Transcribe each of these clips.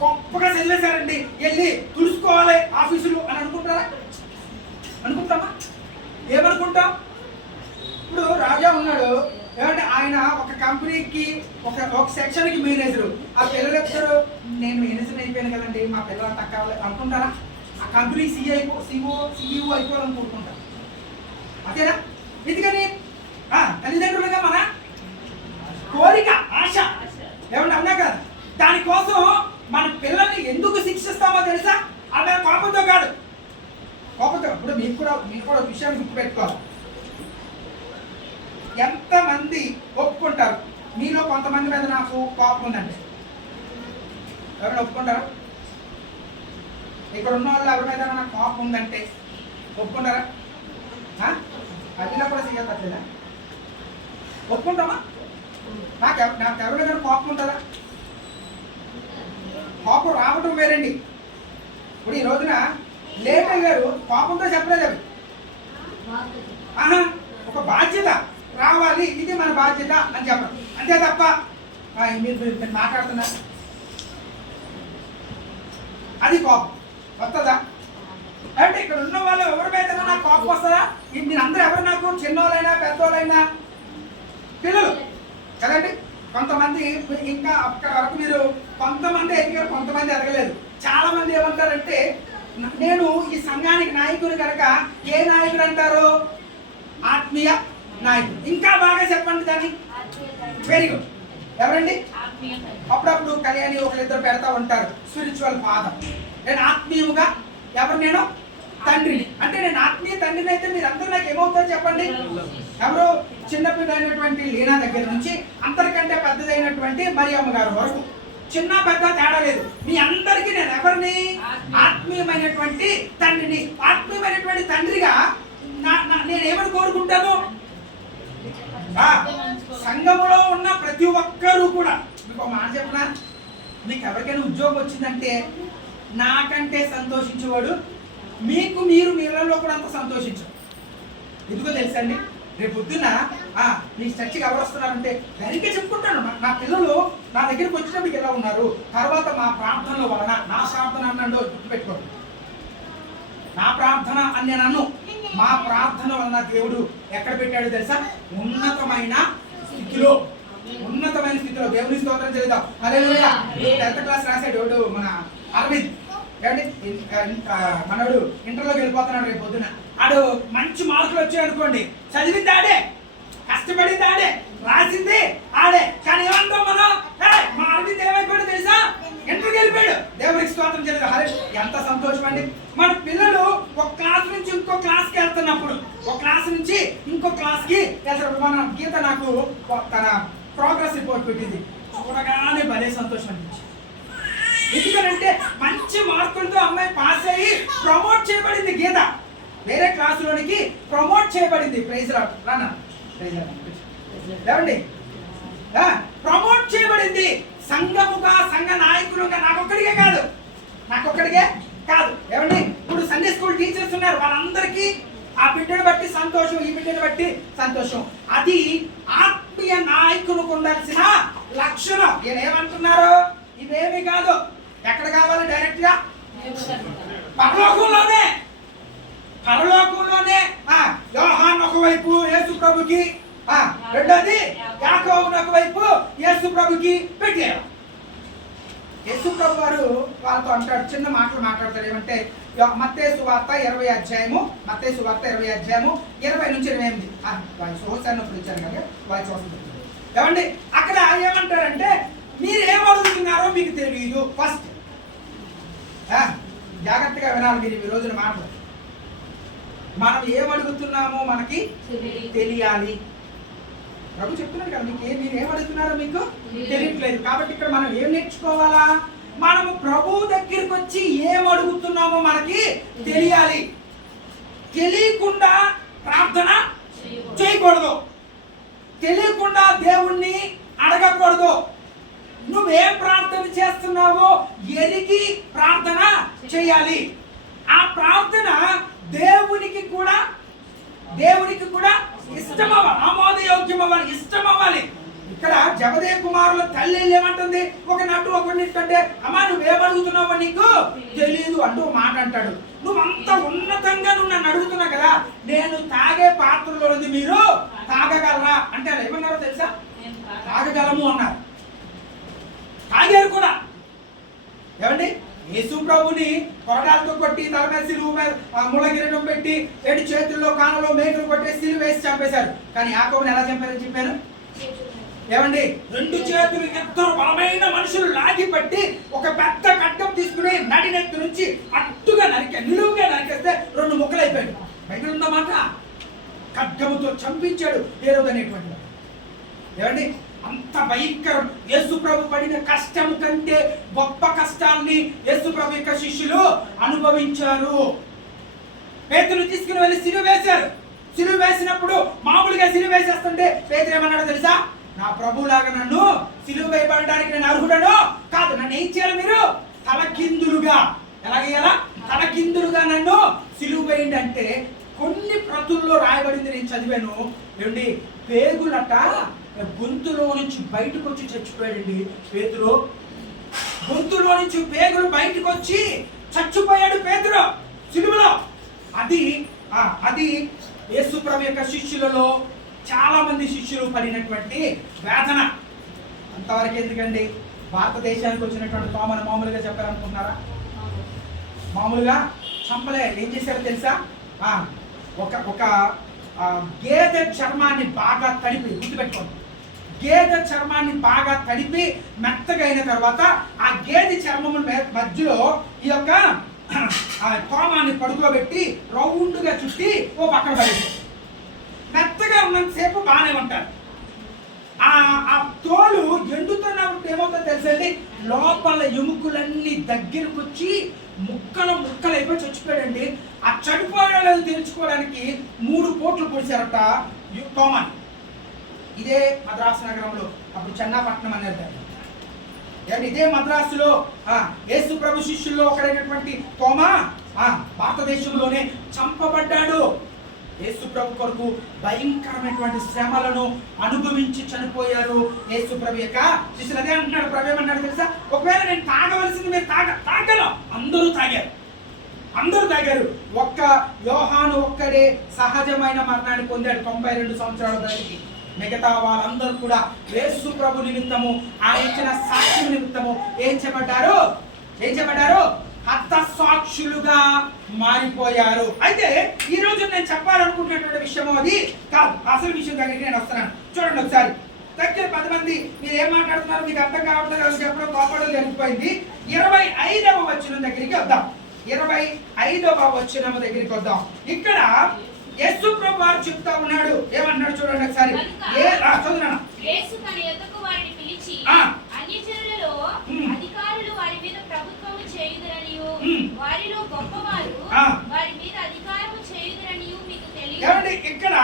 గొప్పగా చదివేశారండి, వెళ్ళి తుడుచుకోవాలి ఆఫీసులు అని అనుకుంటారా? అనుకుంటామా? ఏమనుకుంటాం? ఇప్పుడు రాజా ఉన్నాడు ఏమంటే, ఆయన ఒక కంపెనీకి ఒక సెక్షన్కి మేనేజరు. ఆ పిల్లలు చెప్తారు, నేను మేనేజర్ అయిపోయాను కదండి, మా పిల్లలు తక్కువ అనుకుంటారా? ఆ కంపెనీ సిఇఓ అయిపోవాలనుకుంటుంటారు. అంతేనా? ఎందుకని తల్లిదండ్రులుగా మన కోరిక, ఆశ ఏమంటే అన్నా కదా. దానికోసం మన పిల్లల్ని ఎందుకు శిక్షిస్తామో తెలుసా? అలా కోపంతో కాదు. కోపంతో ఇప్పుడు మీరు కూడా ఒక విషయాన్ని గుర్తుపెట్టుకోవాలి. ఎంతమంది ఒప్పుకుంటారు మీలో కొంతమంది మీద నాకు కోపం ఉందండి? ఎవరైనా ఒప్పుకుంటారా? ఇక్కడ ఉన్న వాళ్ళు ఎవరి మీద నాకు కోపం ఉందంటే ఒప్పుకుంటారా? అదిలో కూడా చేయట్లేదా? ఒప్పుకుంటామా? నాకు ఎవరి మీద కోపం ఉంటుందా? కోపం రావటం వేరండి. ఇప్పుడు ఈ రోజున లేట్ అయ్యారు, కోపంతో చెప్పలేదు అవి. ఒక బాధ్యత రావాలి, ఇది మన బాధ్యత అని చెప్పండి, అంతే తప్ప మీరు మాట్లాడుతున్నారు అది కోపం వస్తుందా? అంటే ఇక్కడ ఉన్న వాళ్ళు ఎవరి మీద నాకు కోపం వస్తుందా? మీరు అందరూ ఎవరు నాకు చిన్నోళ్ళైనా పెద్దోళ్ళైనా పిల్లలు కదండి. కొంతమంది ఇంకా అక్కడ వరకు మీరు కొంతమంది ఎదిగారు, కొంతమంది ఎదగలేదు. చాలా మంది ఏమంటారంటే, నేను ఈ సంఘానికి నాయకుడు కనుక ఏ నాయకుడు అంటారు? ఆత్మీయ నాయకుడు. ఇంకా బాగా చెప్పండి దాన్ని. Very good. ఎవరండి? అప్పుడప్పుడు కళ్యాణి ఒకరిద్దరు పెడతా ఉంటారు, స్పిరిచువల్ ఫాదర్. నేను ఆత్మీయముగా ఎవరు? నేను తండ్రిని. అంటే నేను ఆత్మీయ తండ్రిని అయితే మీరు అందరూ నాకు ఏమవుతారో చెప్పండి. ఎవరు? చిన్నపిల్ల అయినటువంటి లీనా దగ్గర నుంచి అందరికంటే పెద్దదైనటువంటి మరియమ్మ గారు వరకు చిన్న పెద్ద తేడా లేదు. మీ అందరికీ నేను ఎవరిని? ఆత్మీయమైనటువంటి తండ్రిని. ఆత్మీయమైనటువంటి తండ్రిగా నేను ఏమని కోరుకుంటాను? సంఘములో ఉన్న ప్రతి ఒక్కరూ కూడా, మీకు ఒక మాట చెప్పనా, మీకు ఎవరికైనా ఉద్యోగం వచ్చిందంటే నాకంటే సంతోషించేవాడు మీకు మీలో కూడా అంత సంతోషించు. ఎందుకో తెలుసండి, రేపు పొద్దున్న మీ చర్చికి ఎవరు వస్తున్నారంటే ధైర్యంగా చెప్పుకుంటాను, నా పిల్లలు నా దగ్గరికి వచ్చినప్పుడు ఎలా ఉన్నారు, తర్వాత మా ప్రార్థనల వలన, నా ప్రార్థన అన్నాడు గుర్తుపెట్టుకోండి, నా ప్రార్థన అని నేను అన్ను, మా ప్రార్థన వలన దేవుడు ఎక్కడ పెట్టాడు తెలుసా? ఉన్నతమైన స్థితిలో. ఉన్నతమైన స్థితిలో దేవుని స్తోత్రం చేద్దాం. హల్లెలూయా. 10th క్లాస్ రాసాడు మన అరవింద్, మనోడు ఇంటర్లోకి వెళ్ళిపోతున్నాడు రేపు పొద్దున. ఆడు మంచి మార్కులు వచ్చాయి అనుకోండి, చదివింది ఆడే, కష్టపడింది ఆడే, రాసింది ఆడే. కానీ ఏమంటాం మనం? మా అరవింద్ ఏమైపోయాడు తెలుసా? ఇంటర్కి వెళ్ళిపోయాడు. దేవునికి స్తోత్రం చేద్దాం. ఎంత సంతోషం అండి. మన పిల్లలు ఒక క్లాస్ నుంచి ఇంకో క్లాస్కి వెళ్తున్నప్పుడు, ఒక క్లాస్ నుంచి ఇంకో క్లాస్కి వెళ్తారు. మన గీత నాకు తన ప్రోగ్రెస్ రిపోర్ట్ పెట్టింది, చూడగానే భలే సంతోషం అనిపించింది. ఎందుకంటే మంచి మార్కులతో అమ్మాయి పాస్ అయ్యి ప్రమోట్ చేయబడింది. గీత వేరే క్లాసులోనికి ప్రమోట్ చేయబడింది. ప్రైజ్ రానా ఏమండి? ప్రమోట్ చేయబడింది. సంఘముగా, సంఘ నాయకులుగా నాకొక్కడికే కాదు ఏమండి. ఇప్పుడు సండే స్కూల్ టీచర్స్ ఉన్నారు, వాళ్ళందరికీ ఆ బిడ్డను బట్టి సంతోషం, ఈ బిడ్డను బట్టి సంతోషం. అది ఆత్మీయ నాయకులకు ఉండాల్సిన లక్షణం. ఏమంటున్నారు? ఇవేమి కాదు. ఎక్కడ కావాలి? డైరెక్ట్ గా పరలోకంలోనే. యోహాను ఒకవైపు యేసు ప్రభుకి, రెండోది యాకోబు ఒకవైపు యేసు ప్రభుకి పెట్టారు. యేసు ప్రభు వారు వాళ్ళతో అంటాడు, చిన్న మాటలు మాట్లాడతాడు. ఏమంటే మత్తయి సువార్త 20వ అధ్యాయము 20 నుంచి 28. వాయిస్ హోసాను ఇచ్చారు కదా, వాయిస్ వస్తుంది. ఏమండి అక్కడ ఏమంటారంటే, మీరు ఏమడుగుతున్నారో మీకు తెలియదు. ఫస్ట్ జాగ్రత్తగా వినాలి మీరు ఈ రోజున మాటలు. మనం ఏమడుగుతున్నామో మనకి తెలియాలి. ప్రభు చెప్తున్నాడు కదా, మీరు ఏమడుగుతున్నారో మీకు తెలియట్లేదు. కాబట్టి ఇక్కడ మనం ఏం నేర్చుకోవాలా? మనము ప్రభు దగ్గరికి వచ్చి ఏమడుగుతున్నామో మనకి తెలియాలి. తెలియకుండా ప్రార్థన చేయకూడదు, తెలియకుండా దేవుణ్ణి అడగకూడదు. నువ్వేం ప్రార్థన చేస్తున్నావో ఎరిగి ప్రార్థన చేయాలి. ఆ ప్రార్థన దేవునికి కూడా ఇష్టమవ్వాలి, ఆమోదయోగ్యం అవ్వాలి, ఇష్టం అవ్వాలి. ఇక్కడ జబదే కుమారుల తల్లి ఏమంటుంది, ఒక నటు ఒకటి అమ్మా నువ్వేమడుగుతున్నావు నీకు తెలియదు అంటూ మాట అంటాడు. నువ్వంత ఉన్నతంగా నువ్వు నన్ను అడుగుతున్నావు కదా, నేను తాగే పాత్రలో ఉంది మీరు తాగగలరా అంటే ఏమన్నారో తెలుసా, తాగగలము అన్నారు. తాగారు కూడా. ఏమండి, యేసు ప్రభుని కొరడాలతో కొట్టి తల మీద సిలువ మీద ముళ్ళగిరిడం పెట్టి ఏడు చేతుల్లో కానలో మేకలు కొట్టి సిలువ వేసి చంపేశారు. కానీ యాకోబుని ఎలా చంపారని చెప్పారు? ఏమండి, రెండు చేతులు ఇద్దరు బలమైన మనుషులు లాగి పట్టి ఒక పెద్ద ఖడ్గం తీసుకుని నడినెత్తి నుంచి అట్టుగా నిలువుగా నరికేస్తే రెండు ముక్కలు అయిపోయాడు. బైబిల్ ఉందన్నమాట. ఖడ్గముతో చంపించాడు హేరోదు అనేటువంటి. ఏమండి, అంత భయంకరం. యేసు ప్రభు పడిన కష్టం కంటే గొప్ప కష్టాన్ని యేసు ప్రభు యొక్క శిష్యులు అనుభవించారు. పేతురు తీసుకుని వెళ్ళి సిలువ వేశారు. సిలువ వేసినప్పుడు మామూలుగా సిలువ వేసేస్తుంటే పేతురు ఏమన్నాడో తెలుసా, నా ప్రభులాగా నన్ను సిలువ వేయబడడానికి నేను అర్హుడను కాదు, నన్ను ఏం చేయాలి మీరు, తలకిందులుగా, ఎలాగేయాలా, తలకిందులుగా నన్ను సిలువ వేయండి అంటే కొన్ని ప్రతుల్లో రాయబడింది, నేను చదివాను. ఏమండి, పేగులట గొంతులో నుంచి బయటకు వచ్చి చచ్చిపోయాడండి పేతురు. గొంతులో నుంచి పేగులు బయటకు వచ్చి చచ్చిపోయాడు పేతురు సిలువలో. అది యేసు ప్రభు యొక్క శిష్యులలో చాలా మంది శిష్యులు పడినటువంటి వేదన. అంతవరకు ఎందుకండి, భారతదేశానికి వచ్చినటువంటి తోమను మామూలుగా చెప్పారనుకుంటున్నారా? మామూలుగా చంపలే. ఏం చేశారో తెలుసా, ఒక గేదె చర్మాన్ని బాగా తడిపి, గుర్తుపెట్టుకోండి, గేదె చర్మాన్ని బాగా తడిపి మెత్తగా అయిన తర్వాత ఆ గేదె చర్మం మధ్యలో ఈ యొక్క తోమాన్ని పడుకోబెట్టి రౌండ్గా చుట్టి ఓ పక్కన పడేస్తారు. మెత్తగా ఉన్నంతసేపు బాగానే ఉంటారు. ఆ తోలు ఎండుతున్నప్పుడు ఏమవుతుందో తెలుసండి, లోపల ఎముకలన్నీ దగ్గరకు వచ్చి ముక్కలు అయిపోయి చచ్చిపోయాడండి. ఆ చనిపోయాడు తెలుసుకోవడానికి 3 కోట్లు పొడిచారట తోమాని. ఇదే మద్రాసు నగరంలో, అప్పుడు చెన్నాపట్నం అనేది. ఇదే మద్రాసులో యేసు ప్రభు శిష్యుల్లో ఒకడైనటువంటి తోమా భారతదేశంలోనే చంపబడ్డాడు. యేసు ప్రభు కొరకు భయంకరమైనటువంటి శ్రమలను అనుభవించి చనిపోయారు యేసు ప్రభు యొక్క శిష్యులు. అదే అంటున్నాడు ప్రభు, ఏమన్నాడు తెలుసా, ఒకవేళ నేను తాగవలసింది మీరు తాగల. అందరూ తాగారు. ఒక్క యోహాను ఒక్కడే సహజమైన మరణాన్ని పొందాడు 92 సంవత్సరాల దానికి. మిగతా వాళ్ళందరూ కూడా యేసు ప్రభు నిమిత్తము, ఆయన ఇచ్చిన సాక్ష్యం నిమిత్తము ఏం చెప్పబడ్డారు, హతసాక్షులుగా మారిపోయారు. అయితే ఈ రోజు నేను చెప్పాలనుకుంటున్నటువంటి విషయం అది కాదు. అసలు విషయం దగ్గరికి నేను వస్తున్నాను. చూడండి ఒకసారి. దగ్గర 10 మంది మీరు ఏం మాట్లాడుతున్నారు, మీకు అర్థం కావట్లేదు అని చెప్పడం కోపడం జరిగిపోయింది. 25వ వచనం దగ్గరికి వద్దాం. 25వ వచనం దగ్గరికి వద్దాం. ఇక్కడ యేసు ప్రభు వారు చెప్తా ఉన్నాడు. ఏమన్నాడు చూడండి ఒకసారి. యేసు తన యొద్దకు వారిని పిలిచి, అన్యజనులలో అధికారులు వారి మీద ప్రభుత్వము చేయుదురనియు, వారిలో గొప్పవారు వారి మీద అధికారము చేయుదురనియు మీకు తెలియదు. ఏమండి, ఇక్కడ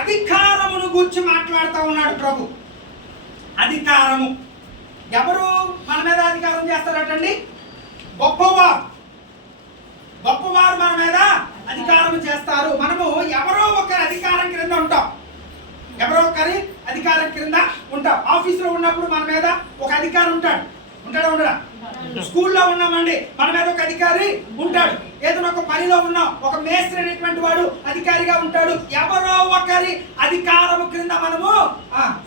అధికారమును గురించి మాట్లాడుతూ ఉన్నాడు ప్రభు. అధికారము, ఎవరు మన మీద అధికారం చేస్తారటండి? గొప్పవారు మన మీద అధికారం చేస్తారు. మనము ఎవరో ఒకరి అధికారం క్రింద ఉంటాం. ఆఫీసులో ఉన్నప్పుడు మన మీద ఒక అధికారి ఉంటాడా? స్కూల్లో ఉన్నామండి, మన మీద ఒక అధికారి ఉంటాడు. ఏదైనా ఒక పనిలో ఉన్నాం, ఒక మేస్త్రి అనేటువంటి వాడు అధికారిగా ఉంటాడు. ఎవరో ఒకరి అధికారము క్రింద మనము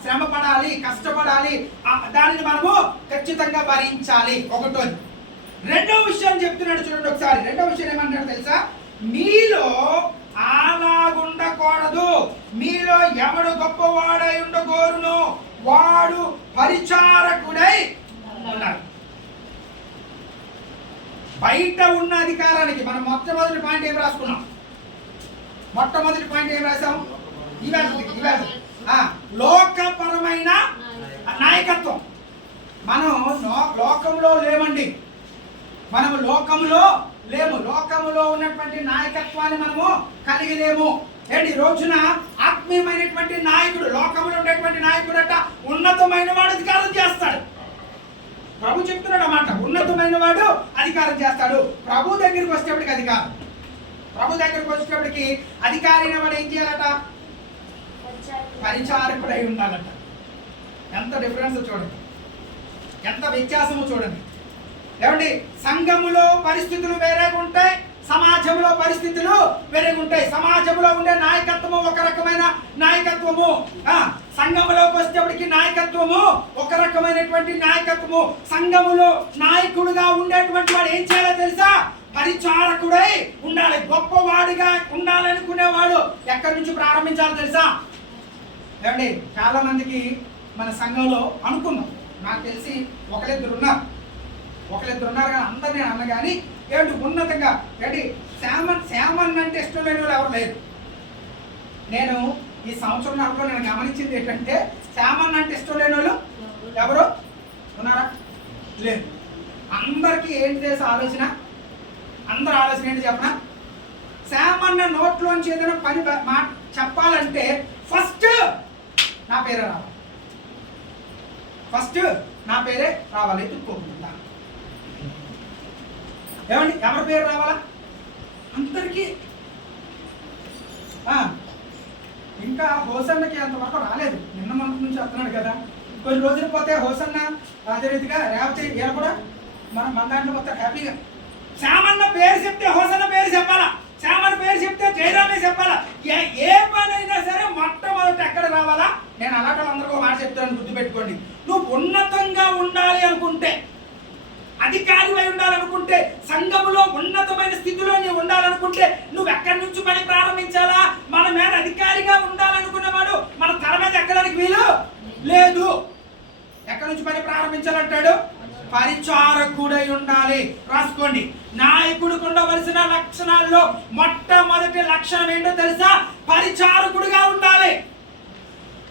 శ్రమ పడాలి, కష్టపడాలి, దానిని మనము ఖచ్చితంగా భరించాలి. ఒకటోది. రెండవ విషయం చెప్తున్నాడు చూడండి ఒకసారి. రెండవ విషయం ఏమంటాడు తెలుసా, మీలో అలాగుండకూడదు. మీలో ఎవడు గొప్పవాడై ఉండగోరును వాడు పరిచారకుడై ఉన్నాడు. బయట ఉన్న అధికారానికి మనం మొట్టమొదటి పాయింట్ ఏం రాసుకున్నాం? ఏం రాసాం? లోకపరమైన నాయకత్వం. మనం లోకంలో లేమండి. మనము లోకములో లేము. లోకములో ఉన్నటువంటి నాయకత్వాన్ని మనము కలిగి లేము. ఏంటి రోజున ఆత్మీయమైనటువంటి నాయకుడు, లోకములో ఉండేటువంటి నాయకుడు అట ఉన్నతమైన వాడు అధికారం చేస్తాడు. ప్రభు చెప్తున్నాడు అన్నమాట, ఉన్నతమైన వాడు అధికారం చేస్తాడు. ప్రభు దగ్గరికి వచ్చేటప్పటికి అధికారి అయిన వాడు ఏం చేయాలట? పరిచారకుడై ఉండాలంట. ఎంత డిఫరెన్స్ చూడండి, ఎంత వ్యత్యాసము చూడండి. ఏమండి, సంఘములో పరిస్థితులు వేరేగా ఉంటాయి, సమాజంలో పరిస్థితులు వేరేగా ఉంటాయి. సమాజంలో ఉండే నాయకత్వము ఒక రకమైన నాయకత్వము, సంఘములోకి వచ్చేప్పటికి నాయకత్వము ఒక రకమైనటువంటి నాయకత్వము. సంఘములో నాయకుడుగా ఉండేటువంటి వాడు ఏం చేయాలో తెలుసా? పరిచారకుడై ఉండాలి. గొప్పవాడిగా ఉండాలనుకునేవాడు ఎక్కడి నుంచి ప్రారంభించాలో తెలుసా? ఏమండి, చాలా మందికి మన సంఘంలో అనుకున్నాం, నాకు తెలిసి ఒకరిద్దరు ఉన్నారు కానీ అందరు నేను అన్న కానీ ఏమిటి ఉన్నతంగా ఏంటి శామన్ అంటే ఇష్టం లేని వాళ్ళు ఎవరు లేరు. నేను ఈ సంవత్సరంలో నేను గమనించింది ఏంటంటే శామన్ అంటే ఇష్టం లేని వాళ్ళు ఎవరు ఉన్నారా? లేదు. అందరికీ ఏంటి తెలిసి ఆలోచన, అందరు ఆలోచన ఏంటి చెప్పనా? శామన్న నోట్లోంచి ఏదైనా పని మాట చెప్పాలంటే ఫస్ట్ నా పేరే రావాలి, ఫస్ట్ నా పేరే రావాలి, ఎత్తుక్కోకుండా. ఏమండి, ఎవరి పేరు రావాలా? అందరికీ. ఇంకా హోసన్నకి అంతవరకు రాలేదు, నిన్న మంత్ నుంచి వస్తున్నాడు కదా. కొన్ని రోజులు పోతే హోసన్న అదే రీతిగా రేవతి ఇలా కూడా మన దాంట్లో మొత్తం హ్యాపీగా. శ్యామన్న పేరు చెప్తే హోసన్న పేరు చెప్పాలా, శ్యామన్న పేరు చెప్తే జయరామే చెప్పాలా. ఏ పనైనా సరే మొట్టమొదటి ఎక్కడ రావాలా? నేను అలాంటి వాళ్ళందరికీ మాట చెప్తాను, గుర్తుపెట్టుకోండి. నువ్వు ఉన్నతంగా ఉండాలి అనుకుంటే, అధికారివై ఉండాలనుకుంటే, సంఘములో ఉన్నతమైన స్థితిలో నీవు ఉండాలనుకుంటే నువ్వు ఎక్కడి నుంచి పని ప్రారంభించాలా? మన మీద అధికారిగా ఉండాలనుకున్నవాడు మన తల మీద ఎక్కడానికి వీలు లేదు. ఎక్కడి నుంచి పని ప్రారంభించాలంటాడు? పరిచారకుడై ఉండాలి. రాసుకోండి. నాయకుడికి ఉండవలసిన లక్షణాల్లో మొట్టమొదటి లక్షణం ఏంటో తెలుసా? పరిచారకుడిగా ఉండాలి.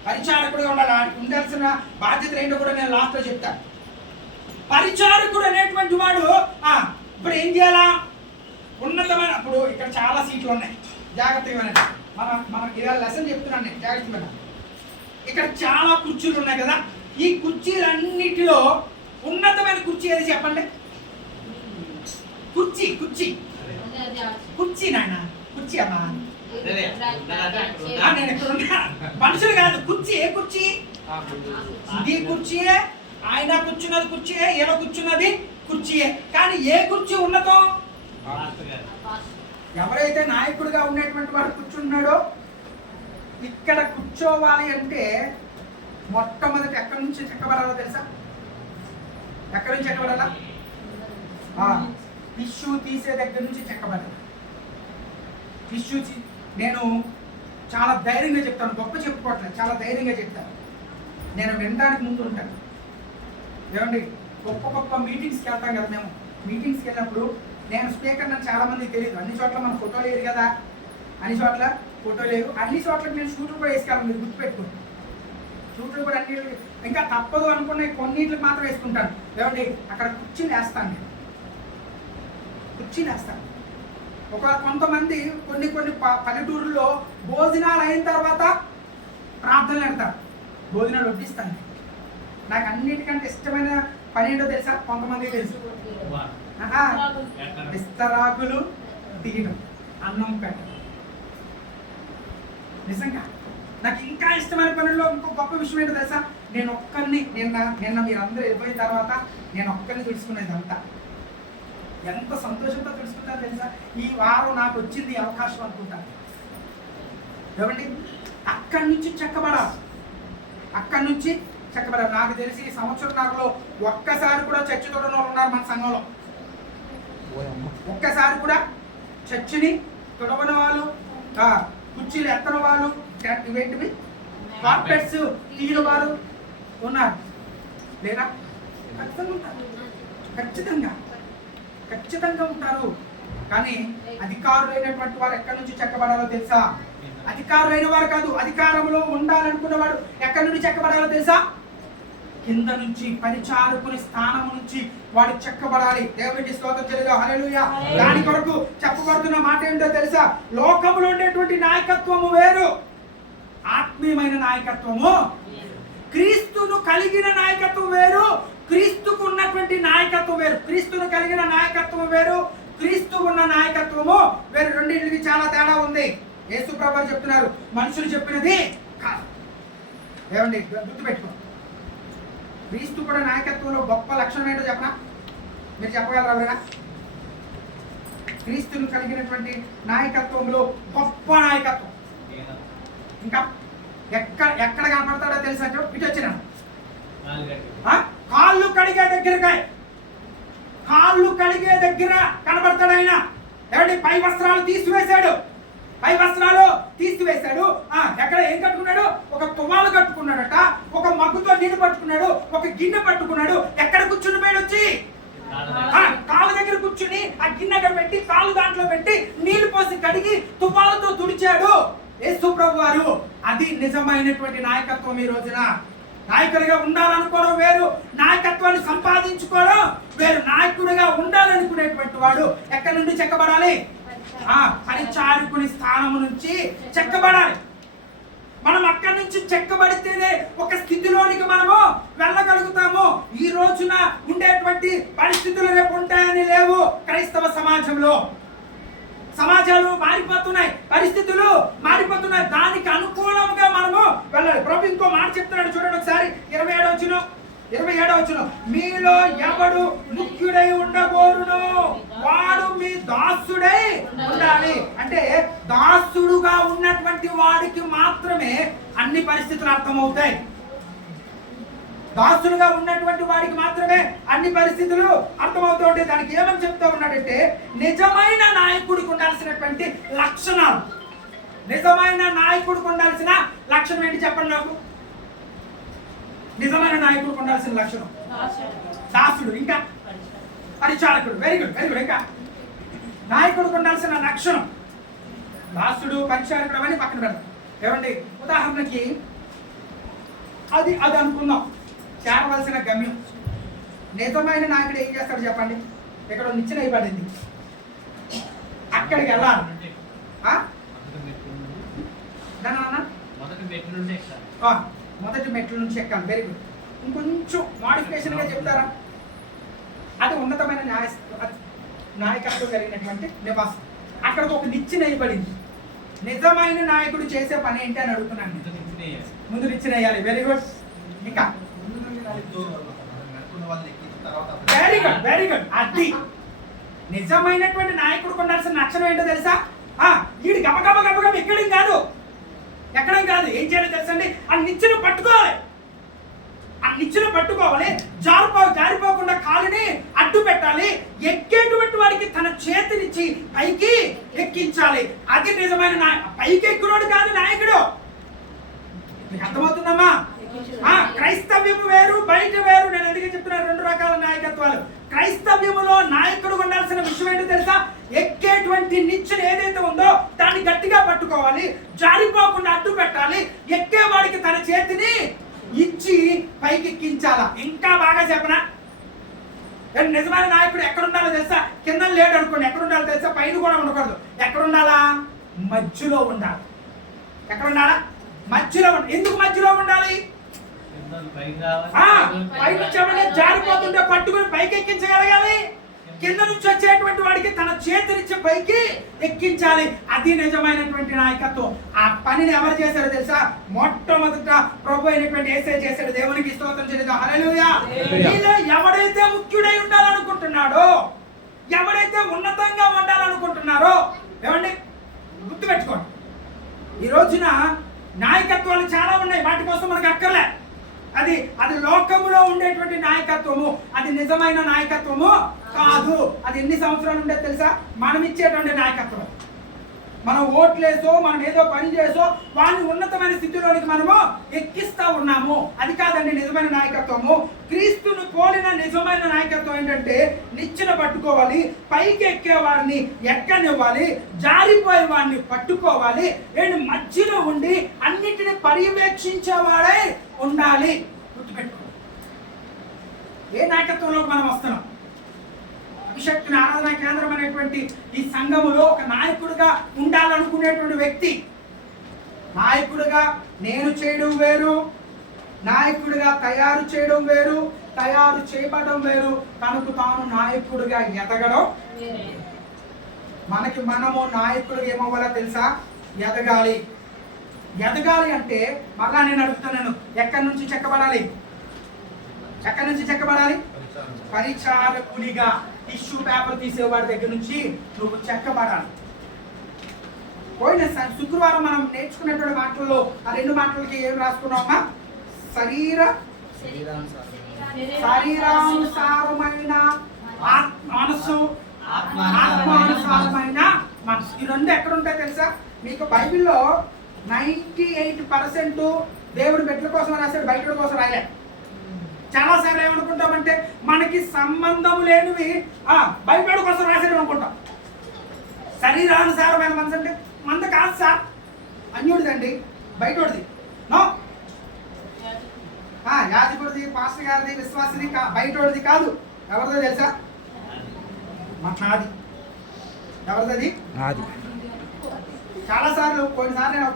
పరిచారకుడిగా ఉండాలి. వాడికి ఉండాల్సిన బాధ్యతలు ఏంటో కూడా నేను లాస్ట్లో చెప్తాను. పరిచారకుడు అనేటువంటి వాడు ఇప్పుడు ఏం చేయాలా? ఉన్నతమైన, ఇప్పుడు ఇక్కడ చాలా సీట్లు ఉన్నాయి, జాగ్రత్తగా వినండి. మనం ఇలా లెసన్ చెప్తున్నాను నేను, జాగ్రత్తగా వినండి. ఇక్కడ చాలా కుర్చీలు ఉన్నాయి కదా, ఈ కుర్చీలన్నిటిలో ఉన్నతమైన కుర్చీ ఏది చెప్పండి? కుర్చీ కుర్చీ కుర్చీ నాయన, కుర్చీ అమ్మా. నేను ఎక్కడ ఉన్నా, మనుషులు కాదు, కుర్చీ. ఏ కుర్చీ? ఇది కుర్చీయే, ఆయన కూర్చున్నది కుర్చీయే, ఈయన కూర్చున్నది కుర్చీయే. కానీ ఏ కుర్చీ ఉన్నదో? ఎవరైతే నాయకుడిగా ఉండేటువంటి వాడు కూర్చున్నాడో, ఇక్కడ కూర్చోవాలి అంటే మొట్టమొదటి ఎక్కడి నుంచి చెక్కబడాలో తెలుసా? ఎక్కడి నుంచి చెక్కబడాలా? టిష్యూ తీసే దగ్గర నుంచి చెక్కబడాలి. టిష్యూ నేను చాలా ధైర్యంగా చెప్తాను, గొప్ప చెప్పుకోవట్లేదు, చాలా ధైర్యంగా చెప్తాను. నేను వినడానికి ముందు ఉంటాను. ఏమండి, గొప్ప గొప్ప మీటింగ్స్కి వెళ్తాం కదా, మేము మీటింగ్స్కి వెళ్ళినప్పుడు నేను స్పీకర్ నాకు చాలా మందికి తెలియదు. అన్ని చోట్ల మన ఫోటో లేదు కదా, అన్ని చోట్ల ఫోటో లేదు. అన్ని చోట్ల నేను షూట్లు కూడా వేసుకెళ్ళాను, మీరు గుర్తుపెట్టుకోండి. షూట్లు కూడా అన్ని, ఇంకా తప్పదు అనుకున్న కొన్నింటికి మాత్రం వేసుకుంటాను. ఏమండి, అక్కడ కుర్చీలు వేస్తాను, నేను కుర్చీలు వేస్తాను. ఒకవేళ కొంతమంది కొన్ని పల్లెటూరులో భోజనాలు అయిన తర్వాత ప్రార్థనలు పెడతారు, భోజనాలు వడ్డిస్తాను. నాకు అన్నిటికంటే ఇష్టమైన పని ఏంటో తెలుసా? కొంతమందికి తెలుసు, విస్తరాకులు తీయడం, అన్నం పెట్టడం. నిజంగా నాకు ఇంకా ఇష్టమైన పనుల్లో ఇంకో గొప్ప విషయం ఏంటో తెలుసా? నేను ఒక్కరిని నిన్న మీరందరూ వెళ్ళిపోయిన తర్వాత నేను ఒక్కరిని తెలుసుకునేది అంతా. ఎంత సంతోషంతో తెలుసుకుంటాను తెలుసా? ఈ వారం నాకు వచ్చింది అవకాశం అనుకుంటాను. ఏమండి, అక్కడి నుంచి చెక్కబడాలి, అక్కడి నుంచి చెక్కబడాలి. నాకు తెలిసి ఈ సంవత్సరంలో ఒక్కసారి కూడా చర్చి తోడని వాళ్ళు ఉన్నారు మన సంఘంలో. ఒక్కసారి కూడా చర్చిని తొడవని వాళ్ళు, కుర్చీలు ఎత్తని వాళ్ళు, ఇవేంటివి కార్పెట్స్ తీయని వారు ఉన్నారు లేదా? ఖచ్చితంగా ఉంటారు, ఖచ్చితంగా ఉంటారు. కానీ అధికారులైనటువంటి వారు ఎక్కడి నుంచి చెక్కబడాలో తెలుసా? అధికారులైన వారు కాదు, అధికారంలో ఉండాలనుకున్నవాడు ఎక్కడి నుండి చెక్కబడాలో తెలుసా? కింద నుంచి, పరిచారకుని స్థానం నుంచి వాడు చెక్కబడాలి. దేవునికి స్తోత్రం చెల్లిద్దాం, హల్లెలూయా. దాని కొరకు చెప్పబడుతున్న మాట ఏంటో తెలుసా? లోకంలో ఉండేటువంటి నాయకత్వము వేరు, ఆత్మీయమైన నాయకత్వము, క్రీస్తును కలిగిన నాయకత్వం వేరు, క్రీస్తుకు ఉన్నటువంటి నాయకత్వం వేరు. క్రీస్తును కలిగిన నాయకత్వం వేరు, క్రీస్తు ఉన్న నాయకత్వము వేరు. రెండింటికి చాలా తేడా ఉంది. యేసు ప్రభువు చెప్తున్నారు, మనుషులు చెప్పినది కాదు. ఏమండి గుర్తుపెట్టుకో, క్రీస్తు కూడా నాయకత్వంలో గొప్ప లక్షణం ఏంటో చెప్పనా? మీరు చెప్పగలరా ఎవరైనా? క్రీస్తును కలిగినటువంటి నాయకత్వంలో గొప్ప నాయకత్వం ఇంకా ఎక్కడ కనపడతాడో తెలుసా? ఇటు వచ్చిన కాళ్ళు కడిగే దగ్గరకాయ, కాళ్ళు కడిగే దగ్గర కనబడతాడు ఆయన. ఏమంటే పై వస్త్రాలు తీసివేశాడు, పై వస్త్రాలు తీసివేశాడు. ఎక్కడ ఏం కట్టుకున్నాడు? ఒక తువ్వాలు కట్టుకున్నాడట, ఒక మగ్గుతో నీళ్లు పట్టుకున్నాడు, ఒక గిన్నె పట్టుకున్నాడు. ఎక్కడ కూర్చుని పోయాడు? వచ్చి కాలు దగ్గర కూర్చుని ఆ గిన్నె పెట్టి కాలు దాంట్లో పెట్టి నీళ్లు పోసి కడిగి తువ్వాలతో తుడిచాడు యేసు ప్రభు వారు. అది నిజమైనటువంటి నాయకత్వం. ఈ రోజున నాయకుడిగా ఉండాలనుకోవడం వేరు, నాయకత్వాన్ని సంపాదించుకోవడం వేరు. నాయకుడిగా ఉండాలనుకునేటువంటి వాడు ఎక్కడి నుండి చెక్కబడాలి? పరిచారకుని స్థానం నుంచి చెక్కబడాలి. మనం అక్కడి నుంచి చెక్కబడితేనే ఒక స్థితిలోనికి మనము వెళ్ళగలుగుతాము. ఈ రోజున ఉండేటువంటి పరిస్థితులు రేపు ఉంటాయని లేవు. క్రైస్తవ సమాజంలో సమాజాలు మారిపోతున్నాయి, పరిస్థితులు మారిపోతున్నాయి. దానికి అనుకూలంగా మనము వెళ్ళాలి. ప్రభు ఇంకో మాట చెప్తున్నాడు, చూడండి ఒకసారి. 27వ వచనం, మీలో ఎవడు ముఖ్యుడై ఉండగోరును వాడు మీ దాసుడై ఉండాలి. అంటే దాసుడుగా ఉన్నటువంటి వాడికి మాత్రమే అన్ని పరిస్థితులు అర్థమవుతాయి. దాసుడుగా ఉన్నటువంటి వాడికి మాత్రమే అన్ని పరిస్థితులు అర్థమవుతూ ఉంటాయి. దానికి ఏమని చెప్తా ఉన్నాడంటే, నిజమైన నాయకుడికి ఉండాల్సినటువంటి లక్షణాలు. నిజమైన నాయకుడికి ఉండాల్సిన లక్షణం ఏంటి చెప్పండి నాకు? నిజమైన నాయకుడికి ఉండాల్సిన లక్షణం దాసుడు, ఇంకా పరిచారకుడు. Very good, very good. ఇంకా నాయకుడికి ఉండాల్సిన లక్షణం దాసుడు, పరిచారకుడు అవన్నీ పక్కన పెడతాం. ఏమండి, ఉదాహరణకి అది అనుకుందాం, చేరవలసిన గమ్యం. నిజమైన నాయకుడు ఏం చేస్తాడు చెప్పండి? ఇక్కడ నిచ్చెన ఇవ్వబడింది, అక్కడికి వెళ్ళాలి. మొదటి మెట్ల నుంచి ఎక్కాలి. Very good. ఇంకొంచెం మాడిఫికేషన్గా చెప్తారా? అది ఉన్నతమైన నాయకత్వం కలిగినటువంటి నివాసం. అక్కడికి ఒక నిచ్చెన వేయబడింది. నిజమైన నాయకుడు చేసే పని ఏంటి అని అడుగుతున్నాను. ముందు నిచ్చెన వేయాలి. Very good. ఇంకా వెరీ గుడ్, వెరీ గుడ్. అది నిజమైనటువంటి నాయకుడికి ఉండాల్సిన లక్షణం ఏంటో తెలుసా? వీడు గబగబ గబగబ ఎక్కడం కాదు, ఎక్కడం కాదు. ఏం చేయాలో తెలుసండి? ఆ నిచ్చెన పట్టుకోవాలి. ఆ నిచ్చెన పట్టుకోవాలి, జారిపోకుండా కాలుని అడ్డు పెట్టాలి. ఎక్కేటువంటి వాడికి తన చేతినిచ్చి పైకి ఎక్కించాలి. అది నిజమైన పైకి ఎక్కినోడు కాదు నాయకుడు. మీకు అర్థమవుతుందమ్మా? క్రైస్తవ్యము వేరు, బయట వేరు. నేను ఎందుకు చెప్తున్నాను? రెండు రకాల నాయకత్వాలు. క్రైస్తవ్యములో నాయకుడు ఉండాల్సిన విషయం ఏంటో తెలుసా? ఎక్కేటువంటి నిచ్చెన ఏదైతే ఉందో దాన్ని గట్టిగా పట్టుకోవాలి, జారిపోకుండా అడ్డు పెట్టాలి. ఎక్కేవాడికి తన చేతిని ఇచ్చి పైకి ఎక్కించాలా. ఇంకా బాగా చెప్పనా? నిజమైన నాయకుడు ఎక్కడ ఉండాలో తెలుసా? కింద లేడు అనుకోండి, ఎక్కడ ఉండాలో తెలుసా? పైన కూడా ఉండకూడదు. ఎక్కడ ఉండాలా? మధ్యలో ఉండాలి. ఎక్కడ ఉండాలా? మధ్యలో. ఎందుకు మధ్యలో ఉండాలి? జారిపోతుంటే పట్టుకుని పైకి ఎక్కించగలగాలి. కింద నుంచి వచ్చేటువంటి వాడికి తన చేతినిచ్చి పైకి ఎక్కించాలి. అది నిజమైనటువంటి నాయకత్వం. ఆ పనిని ఎవరు చేశారో తెలుసా? మొట్టమొదట ప్రభు అయినటువంటి యేసయ్య చేశాడు. దేవునికి స్తోత్రం చెల్లిద్దాం. హల్లెలూయా. మీలో ఎవడైతే ముఖ్యుడై ఉండాలనుకుంటున్నాడో, ఎవడైతే ఉన్నతంగా ఉండాలనుకుంటున్నారో, ఏమండి గుర్తుపెట్టుకోండి. ఈ రోజున నాయకత్వాలు చాలా ఉన్నాయి, వాటి కోసం మనకు అక్కర్లే. అది లోకములో ఉండేటువంటి నాయకత్వము, అది నిజమైన నాయకత్వము కాదు. అది ఎన్ని సంవత్సరాలు ఉండేది తెలుసా? మనం ఇచ్చేటువంటి నాయకత్వం. మనం ఓట్లేసో, మనం ఏదో పని చేసో వాడిని ఉన్నతమైన స్థితిలోనికి మనము ఎక్కిస్తా ఉన్నాము. అది కాదండి నిజమైన నాయకత్వము. క్రీస్తును పోలిన నిజమైన నాయకత్వం ఏంటంటే, నిచ్చెన పట్టుకోవాలి, పైకి ఎక్కేవాడిని ఎక్కనివ్వాలి, జారిపోయే వాడిని పట్టుకోవాలి, నేను మధ్యలో ఉండి అన్నిటిని పర్యవేక్షించేవాడే ఉండాలి. గుర్తుపెట్టుకో. ఏ నాయకత్వంలోకి మనం వస్తున్నాం? అభిషక్తుని ఆరాధన కేంద్రం అనేటువంటి ఈ సంఘములో ఒక నాయకుడిగా ఉండాలనుకునేటువంటి వ్యక్తి, నాయకుడిగా నేను చేయడం వేరు, నాయకుడిగా తయారు చేయడం వేరు, తయారు చేయబడడం వేరు, తనకు తాను నాయకుడిగా ఎదగడం. మనము నాయకుడిగా ఏమవ్వాలో తెలుసా? ఎదగాలి. ఎదగాలి అంటే మళ్ళా నేను అడుగుతున్నాను, ఎక్కడి నుంచి చెక్కబడాలి? ఎక్కడి నుంచి చెక్కబడాలి? పరిచారకునిగా టిష్యూ పేపర్ తీసేవాడి దగ్గర నుంచి నువ్వు చెక్కబడాలి. పోయిన శుక్రవారం మనం నేర్చుకున్నటువంటి మాటల్లో ఆ 2 మాటలకి ఏం రాసుకున్నామా? శరీరానుసారమైన మనసు, ఆత్మానుసారమైన మనసు. ఈ 2 ఎక్కడ ఉంటాయి తెలుసా మీకు? బైబిల్లో 98% దేవుడు మెట్ల కోసం రాశాడు, బయట కోసం రాయలే. చాలాసార్లు ఏమనుకుంటామంటే మనకి సంబంధం లేనివి బయట కోసం రాశాడు అనుకుంటాం. శరీరానుసారమైన మనసు అంటే మంద కాదు సార్, అన్యుడిదండి, బయటోడిది. నో, యాజకుడిది, పాస్టర్ గారిది, విశ్వాసిది బయటోడిది కాదు. ఎవరిదో తెలుసా? నాది. ఎవరిది? నాది. చాలాసార్లు కొన్నిసార్లు నేను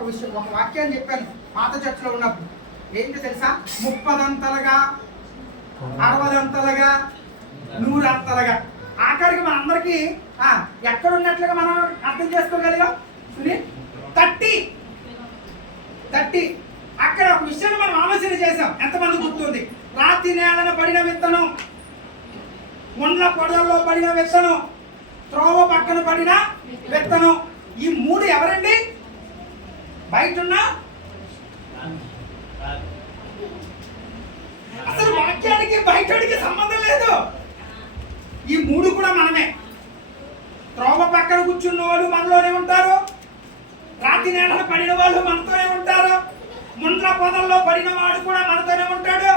ఒక వాక్యాన్ని చెప్పాను పాత చర్చలో ఉన్నప్పుడు. ఏంటి తెలుసా? 30 అంతలుగా, 60 అంతలుగా, 100 అంతలుగా. ఆఖరికి మనందరికీ ఎక్కడున్నట్లుగా మనం అర్థం చేసుకోగలిగాం. 30 అక్కడ ఒక విషయాన్ని మనం ఆలోచన చేసాం. ఎంతమంది గుర్తుంది? రాతి నేలన పడిన విత్తనం, ముండ్ల పొదల్లో పడిన విత్తనం, త్రోవ పక్కన పడిన విత్తనం. ఈ 3 ఎవరండి? బయటున్న అసలు వాక్యానికి బయటకి సంబంధం లేదు. ఈ 3 కూడా మనమే. త్రోవ పక్కన కూర్చున్న వాళ్ళు మనలోనే ఉంటారు, రాతి నేలలో పడిన వాళ్ళు మనతోనే ఉంటారు, ముండ్ల పొదల్లో పడిన వాడు కూడా మనతోనే ఉంటాడు.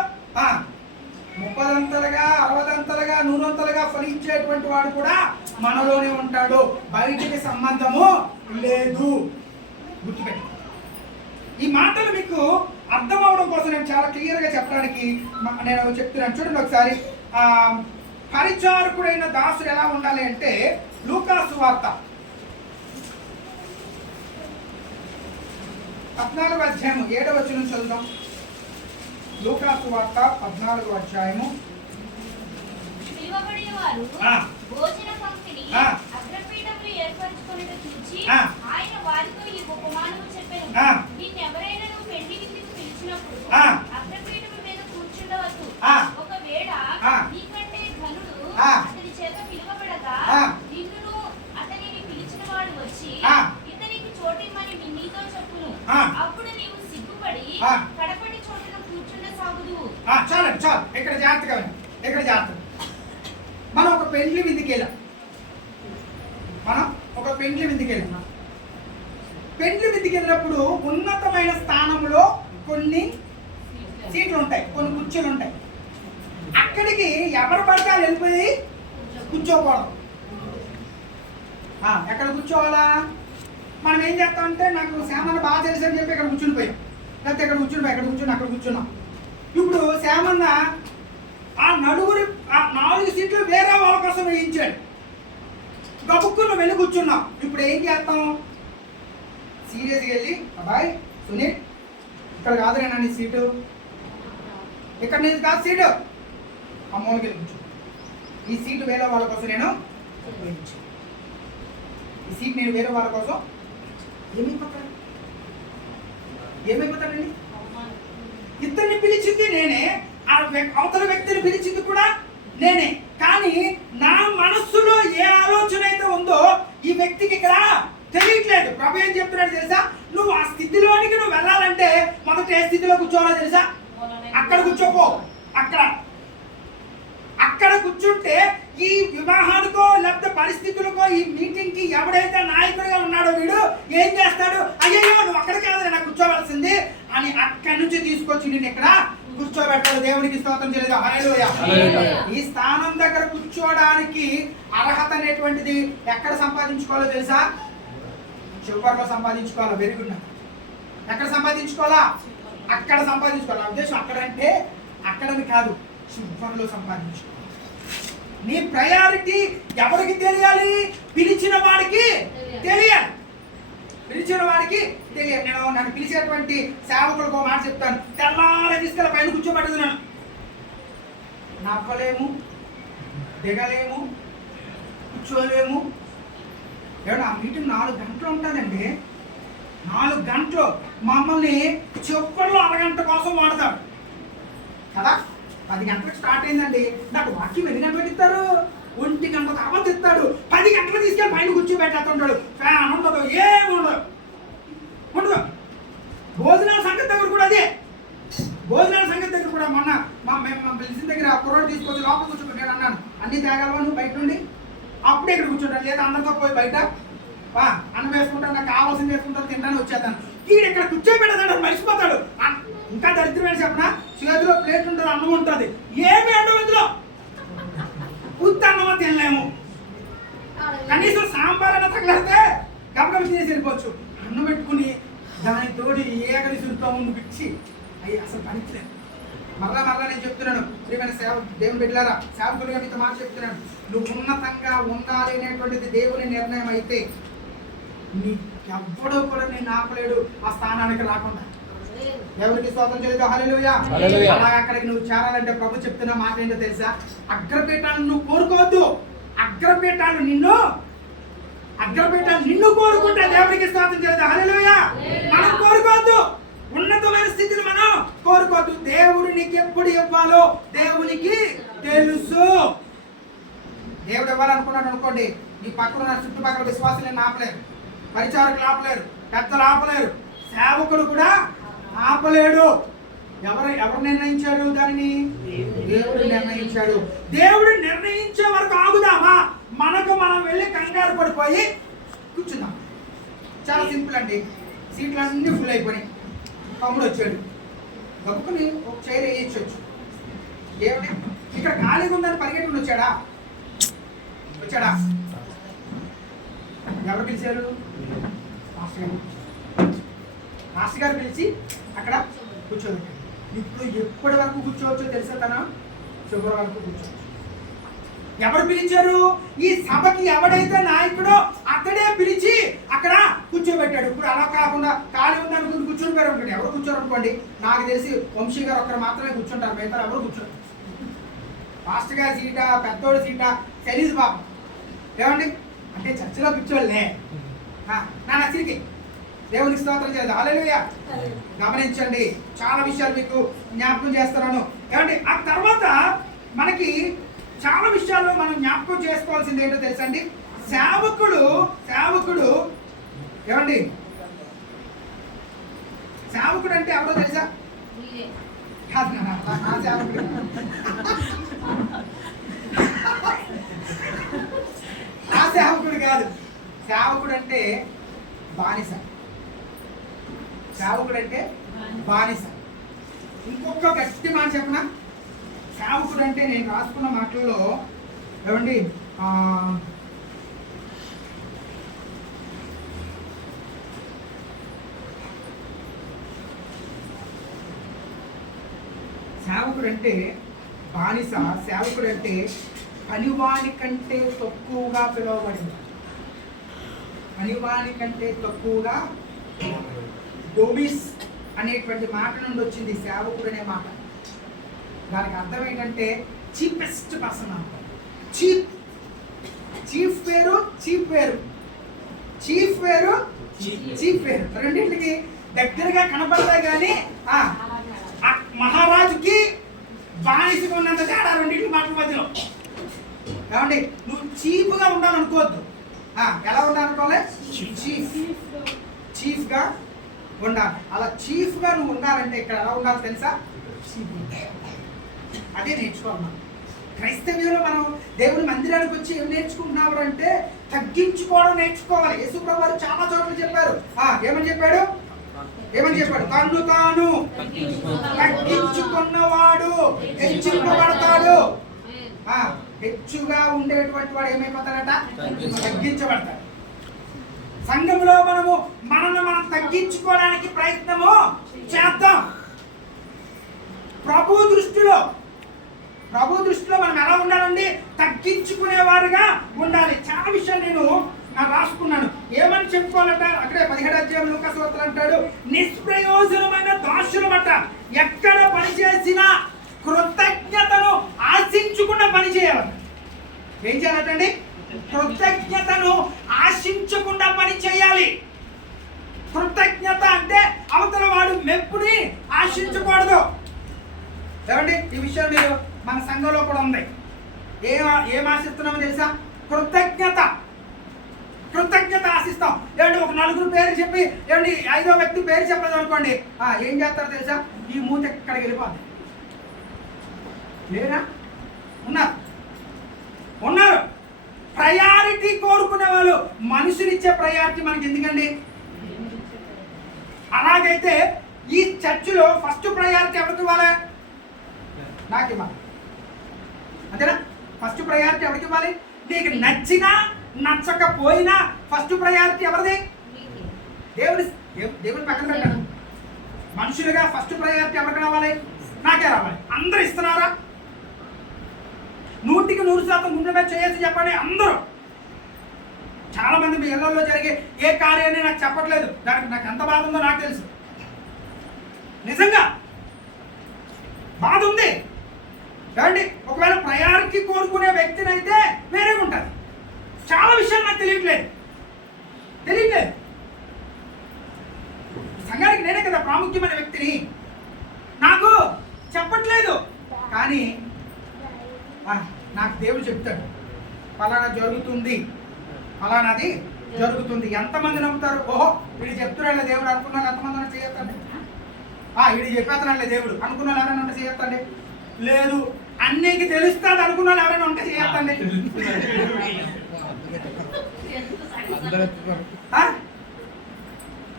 30 అంతలుగా, 60 అంతలుగా, 100 అంతలుగా ఫలించేటువంటి వాడు కూడా మనలోనే ఉంటాడు. బయటికి సంబంధము లేదు. గుర్తుపెట్టు. ఈ మాటలు మీకు అర్థం అవడం కోసం నేను చాలా క్లియర్గా చెప్పడానికి నేను చెప్తున్నాను. చూడండి ఒకసారి. పరిచారకుడైన దాసుడు ఎలా ఉండాలి అంటే లూకాసు వార్త 14వ అధ్యాయము 7వ వచనం చదువుదాం. లూకాసు వార్త 14వ అధ్యాయము. భోజన పంక్తిని అగ్రపీఠములు ఏర్పరచుకొనుట చూచి ఆయన వారితో ఈ ఉపమానము చెప్పెను. నిన్నెవరైనా పెండ్లి విందుకు పిలిచినప్పుడు అగ్రపీఠము మీద కూర్చుండవద్దు. ఒకవేళ నీకంటే ఘనుడు అతని చేత పిలువబడగా నిన్నును అతనిని పిలిచిన వాడు వచ్చి ఇతనికి చోటిమ్మని నీతో చెప్పును. అప్పుడు నీవు సిగ్గుపడి కడపటి చోటున కూర్చున్న సాగుదువు. చాలు ఇక్కడ జాగ్రత్తగా ఇక్కడ జాగ్రత్త. మనం ఒక పెండ్లి విందుకి వెళ్ళాం. పెండ్లి విందుకి వెళ్ళినప్పుడు ఉన్నతమైన స్థానంలో కొన్ని సీట్లు ఉంటాయి, కొన్ని కుర్చీలు ఉంటాయి. అక్కడికి ఎవరు పడితే వెళ్ళిపోయి కూర్చోకూడదు. ఎక్కడ కూర్చోవాలా? మనం ఏం చేస్తామంటే నాకు శ్యామన్న బాగా తెలుసు అని చెప్పి ఇక్కడ కూర్చుని పోయాం, లేకపోతే ఇక్కడ అక్కడ కూర్చున్నాం. ఇప్పుడు శ్యామన్న ఆ 4 సీట్లు వేరే వాళ్ళ కోసం వేయించాడు. గబుక్కును వెళ్ళి కూర్చున్నాం. ఇప్పుడు ఏం చేస్తాం? సీరియస్గా వెళ్ళి అబ్బాయి సునీల్ ఇక్కడ కాదురేనా నీ సీటు, ఇక్కడ నేను కాదు సీటు, అమ్మోళ్ళకి వెళ్ళి కూర్చో. ఈ సీటు వేరే వాళ్ళ కోసం నేను వేయించాను. ఈ సీట్ నేను వేరే వాళ్ళ కోసం ఏమైపోతాడండి? ఇద్దరిని పిలిచింది నేనే, అవతల వ్యక్తిని పిలిచింది కూడా నేనే. కానీ నా మనస్సులో ఏ ఆలోచన అయితే ఉందో ఈ వ్యక్తికి ఇక్కడ తెలియట్లేదు. ప్రభు ఏం చెప్తున్నాడు తెలుసా? నువ్వు ఆ స్థితిలోనికి నువ్వు వెళ్ళాలంటే మొదట ఏ స్థితిలో కూర్చోవాలో తెలుసా? అక్కడ కూర్చోపో. అక్కడ కూర్చుంటే ఈ వివాహానికో లేకపోతే పరిస్థితులకో ఈ మీటింగ్ కి ఎవడైతే నాయకుడిగా ఉన్నాడో వీడు ఏం చేస్తాడు? అయ్యో నువ్వు అక్కడ కాదు నాకు కూర్చోవలసింది అని అక్కడి నుంచి తీసుకొచ్చి నేను ఇక్కడ కూర్చోబెట్టాడు. దేవునికి స్తోత్రం చేయలేదు. హల్లెలూయా. ఈ స్థానం దగ్గర కూర్చోవడానికి అర్హత అనేటువంటిది ఎక్కడ సంపాదించుకోవాలో తెలుసా? చివరిలో సంపాదించుకోవాలా. Very good. ఎక్కడ సంపాదించుకోవాలా? అక్కడ సంపాదించుకోవాలి. ఉద్దేశం అక్కడంటే అక్కడని కాదు, చివరిలో సంపాదించుకోవాలి. నీ ప్రయారిటీ ఎవరికి తెలియాలి? పిలిచిన వాడికి తెలియాలి. నేను నన్ను పిలిచేటువంటి సేవకులకు మాట చెప్తాను. తెల్లారి తీసుకెళ్ళి పైన కూర్చోబెట్టుతున్నాను. నవ్వలేము, దిగలేము, కూర్చోలేము. ఏమన్నా ఆ మీటింగ్ 4 గంటలు ఉంటుందండి. 4 గంటలు మమ్మల్ని చెప్పుల్లో అరగంట కోసం వాడతాడు కదా. 10 గంటలకు స్టార్ట్ అయిందండి, నాకు వాక్యం ఎన్ని గంటలకు ఇస్తారు? 1 గంట తర్వాత ఇస్తాడు. 10 గంటలకు తీసుకెళ్ళి పైన కూర్చోబెట్టేస్తుంటాడు. ఫ్యాన్ ఉండదు, ఏమి ఉండదు. భోజనాల సంగతి దగ్గర కూడా అదే. భోజనాల సంగతి దగ్గర కూడా మొన్న మేము పిలిచిన దగ్గర కుర్రోడు తీసుకొచ్చి లోపల కూర్చోబెట్టాడు. అన్నాను, అన్ని తేగలవా నువ్వు బయట నుండి? అప్పుడే ఇక్కడ కూర్చుంటాను, లేదా అందరితో పోయి బయట అన్నం వేసుకుంటాను, నాకు కావాల్సింది వేసుకుంటాను, తింటాను, వచ్చేస్తాను. ఈయన ఇక్కడ కూర్చోబెట్టదాడు, మర్చిపోతాడు. ఇంకా దరిద్రమైన చెప్పనా, చేతిలో ప్లేట్ ఉంటుంది, అన్నం ఉంటుంది, ఏమి అంటావు ఇందులో? ఉత్త అన్నమా తినలేము, కనీసం సాంబార్ అన్న తగలితే గబగబ తినేసి వెళ్ళిపోవచ్చు. అన్నం పెట్టుకుని దానితోటి ఏకరిసులతో ముందు పిచ్చి అయ్యి అసలు పనిచలేదు. మరలా నేను చెప్తున్నాను, ప్రియమైన దేవుని బిడ్డలారా, సేవకుడిగా మీతో మాట చెప్తున్నాను, నువ్వు ఉన్నతంగా ఉండాలి అనేటువంటిది దేవుని నిర్ణయం అయితే నీకెవ్వడో కూడా నేను ఆపలేడు ఆ స్థానానికి రాకుండా. ఎవరికి స్తోత్రం చేయలేదు, హల్లెలూయా. అలాగే అక్కడికి నువ్వు చేరాలంటే ప్రభు చెప్తున్న మాట ఏంటో తెలుసా? అగ్రపీఠాలను నువ్వు కోరుకోవద్దు. అగ్రపీఠాలు నిన్ను కోరుకుంటే దేవునికి స్తోత్రం చేయలేదు, హల్లెలూయా. మనం కోరుకోవద్దు, ఉన్నతమైన స్థితిని మనం కోరుకోవద్దు. దేవుడు నీకు ఎప్పుడు ఇవ్వాలో దేవునికి తెలుసు. దేవుడు ఇవ్వాలనుకున్నాడు అనుకోండి, నీ పక్కన చుట్టుపక్కల విశ్వాసాలను ఆపలేరు, పరిచారకులు ఆపలేరు, పెద్దలు ఆపలేరు, సేవకుడు కూడా ఆపలేడు. ఎవరు నిర్ణయించాడు దానిని? దేవుడు నిర్ణయించాడు. దేవుడు నిర్ణయించే వరకు ఆగుదామా? మనం వెళ్ళి కంగారు పడిపోయి కూర్చుందాం. చాలా సింపుల్ అండి. సీట్లు అన్నీ ఫుల్ అయిపోయినాయి, తమ్ముడు వచ్చాడు, గబుకుని ఒక చైర్ వేయించవచ్చు. దేవుడి ఇక్కడ ఖాళీగా ఉందని పరిగెట్టుకుని వచ్చాడా? ఎవరు పిలిచారు? మాస్టర్ గారు పిలిచి అక్కడ కూర్చోబెట్టాడు. ఇప్పుడు ఎప్పటి వరకు కూర్చోవచ్చో తెలుసా? తన చివరి వరకు కూర్చోవచ్చు. ఎవరు పిలిచారు? ఈ సభకి ఎవడైతే నాయకుడో అతడే పిలిచి అక్కడ కూర్చోబెట్టాడు. ఇప్పుడు అలా కాకుండా ఖాళీ ఉందనుకుని కూర్చొని పోయారు అనుకోండి, ఎవరు కూర్చోరు అనుకోండి. నాకు తెలిసి వంశీ గారు ఒక్కరు మాత్రమే కూర్చుంటారు, మిగతా ఎవరు కూర్చోరు. మాస్టర్ గారి సీటా, పెద్దోడి సీటా తెలీదు బాబు. ఏమండి అంటే చర్చలో కూర్చోలే నా నచ్చిరికి దేవునికి స్తోత్రం చేయదు, హల్లెలూయా. గమనించండి, చాలా విషయాలు మీకు జ్ఞాపకం చేస్తున్నాను. ఏమండి ఆ తర్వాత మనకి చాలా విషయాల్లో మనం జ్ఞాపకం చేసుకోవాల్సింది ఏంటో తెలుసండి. సేవకుడు ఏమండి, సేవకుడు అంటే ఎవరో తెలుసా? సేవకుడు ఆ సేవకుడు కాదు. సేవకుడు అంటే బానిస. ఇంకొక గట్టి మాట చెప్పనా? సేవకుడు అంటే నేను రాసుకున్న మాటల్లో ఏమండి సేవకుడు అంటే బానిస. సేవకుడు అంటే పనివాని కంటే తక్కువగా పిలువబడింది. డోమిస్ అనేటువంటి మాట నుండి వచ్చింది సేవకుడు అనే మాట. దానికి అర్థం ఏంటంటే చీపెస్ట్ పర్సన్ అంటారు. చీఫ్ వేరు రెండింటికి దగ్గరగా కనపడతాయి కానీ మహారాజుకి బానిసగా ఉన్నంత తేడా రెండింటి మాటల మధ్యలో. ఏమండి నువ్వు చీప్గా ఉండాలనుకోవద్దు. ఎలా ఉండాలనుకోవాలి? చీఫ్గా ఉండాలి. అలా చీఫ్గా నువ్వు ఉండాలంటే ఇక్కడ ఎలా ఉండాలి తెలుసా? అదే నేర్చుకోవాలి. క్రైస్తవ్యంలో మనం దేవుని మందిరానికి వచ్చి ఏం నేర్చుకుంటున్నాము అంటే తగ్గించుకోవడం నేర్చుకోవాలి. యేసుప్రభువు వారు చాలా చోట్ల చెప్పారు. ఏమని చెప్పాడు? తన్ను తాను తగ్గించుకున్నవాడు హెచ్చింపబడతాడు. హెచ్చుగా ఉండేటువంటి వాడు ఏమైపోతాడట? తగ్గించబడతాడు. సంఘంలో మనల్ని మనం తగ్గించుకోవడానికి ప్రయత్నము చేద్దాం. ప్రభు దృష్టిలో మనం ఎలా ఉండాలండి? తగ్గించుకునేవారుగా ఉండాలి. చాలా విషయాలు నేను రాసుకున్నాను. ఏమని చెప్పుకోవాలంట? అక్కడే 17వ అధ్యాయం లూకాసు వార్త అంటాడు, నిష్ప్రయోజనమైన దాసులమట. ఎక్కడ పనిచేసినా కృతజ్ఞతను ఆశించకుండా పని చేయాలి. ఏం చేయాలంటండి? కృతజ్ఞతను ఆశించకుండా పని చేయాలి. కృతజ్ఞత అంటే అవతల వాడు మెప్పుని ఆశించకూడదు. ఏమండి ఈ విషయం మీరు మన సంఘంలో కూడా ఉంది. ఏం ఆశిస్తున్నామో తెలుసా? కృతజ్ఞత. కృతజ్ఞత ఆశిస్తాం. ఏమండి ఒక నలుగురు పేరు చెప్పి ఏమండి 5వ వ్యక్తి పేరు చెప్పలేదు అనుకోండి, ఏం చేస్తారో తెలుసా? ఈ మూత ఎక్కడికి వెళ్ళిపోద్ది. లేరా? ఉన్నారు. ప్రయారిటీ కోరుకునే వాళ్ళు. మనుషునిచ్చే ప్రయారిటీ మనకి ఎందుకండి? అలాగైతే ఈ చర్చిలో ఫస్ట్ ప్రయారిటీ ఎవరికి ఇవ్వాలి? నాకు ఇవ్వాలి. అంతేనా? ఫస్ట్ ప్రయారిటీ ఎవరికి ఇవ్వాలి? నీకు నచ్చినా నచ్చకపోయినా ఫస్ట్ ప్రయారిటీ ఎవరిది? దేవుని పక్కన పెట్టాను. మనుషులుగా ఫస్ట్ ప్రయారిటీ ఎవరికి రావాలి? నాకే రావాలి. అందరూ ఇస్తున్నారా? 100% ముందు మీద చేయొచ్చు చెప్పండి అందరూ. చాలా మంది మీ ఇళ్లలో జరిగే ఏ కార్యాన్ని నాకు చెప్పట్లేదు. దానికి నాకు ఎంత బాధ ఉందో నాకు తెలుసు. నిజంగా బాధ ఉంది. కాబట్టి ఒకవేళ ప్రయారిటీ కోరుకునే వ్యక్తిని అయితే వేరే ఉంటుంది. చాలా విషయాలు నాకు తెలియట్లేదు. సంఘానికి నేనే కదా ప్రాముఖ్యమైన వ్యక్తిని. నాకు చెప్పట్లేదు. కానీ నాకు దేవుడు చెప్తాడు, ఫలానా జరుగుతుంది, ఫలానాది జరుగుతుంది. ఎంతమంది నమ్ముతారు? ఓహో వీడు చెప్తున్నాడులే దేవుడు అనుకున్నాను ఎంతమంది చేయొద్దండి. వీడు చెప్పేస్తున్నాడులే దేవుడు అనుకున్నాను ఎవరైనా ఉంటే చేయొద్దండి. లేదు అన్నికి తెలుస్తుంది అనుకున్నాను ఎవరైనా ఉంటే చేయొద్దండి.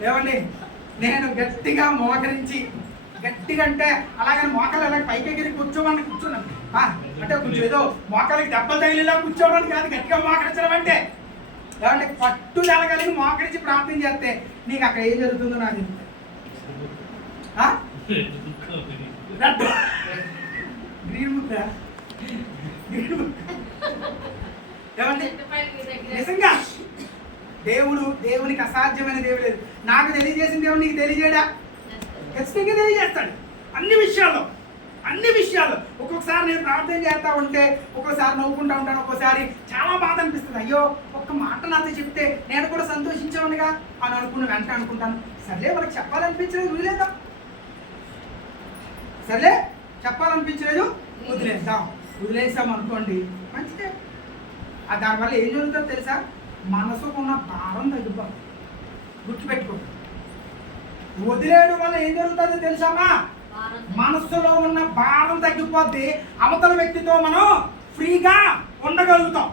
ఏమండి నేను గట్టిగా మోకరించి, గట్టిగా అంటే అలాగని మోకాలు అలాగే పైకి ఎగిరి కూర్చున్నాను. అంటే కొంచెం ఏదో మోకాలకి దెబ్బలు తగిలేలా కూర్చోవడానికి కాదు, గట్టిగా మోకరించడం అంటే. ఏమంటే పట్టుదల కలిగి మోకరించి ప్రార్థన చేస్తే నీకు అక్కడ ఏం జరుగుతుందో నాకు ఏమండి నిజంగా దేవునికి అసాధ్యమైన దేవుడు లేదు. నాకు తెలియజేసిన దేవుడు నీకు తెలియజేయడా? ఖచ్చితంగా తెలియజేస్తాడు. అన్ని విషయాల్లో ఒక్కొక్కసారి నేను ప్రార్థన చేస్తా ఉంటే ఒక్కోసారి నవ్వుకుంటా ఉంటాను, ఒక్కోసారి చాలా బాధ అనిపిస్తుంది. అయ్యో ఒక్క మాట నాతో చెప్తే నేను కూడా సంతోషించానుగా అని అనుకున్న వెంటనే అనుకుంటాను, సర్లే వాళ్ళకి చెప్పాలనిపించలేదు వదిలేద్దాం, సర్లే చెప్పాలనిపించలేదు వదిలేసాం అనుకోండి, మంచిదే. దానివల్ల ఏం జరుగుతుందో తెలుసా? మనసుకు ఉన్న భారం తగ్గిపోతుంది. గుర్తుపెట్టుకో. వదిలేయడం వల్ల ఏం జరుగుతుందో తెలుసామా? మనస్సులో ఉన్న భారం తగ్గిపోద్ది. అవతల వ్యక్తితో మనం ఫ్రీగా ఉండగలుగుతాం.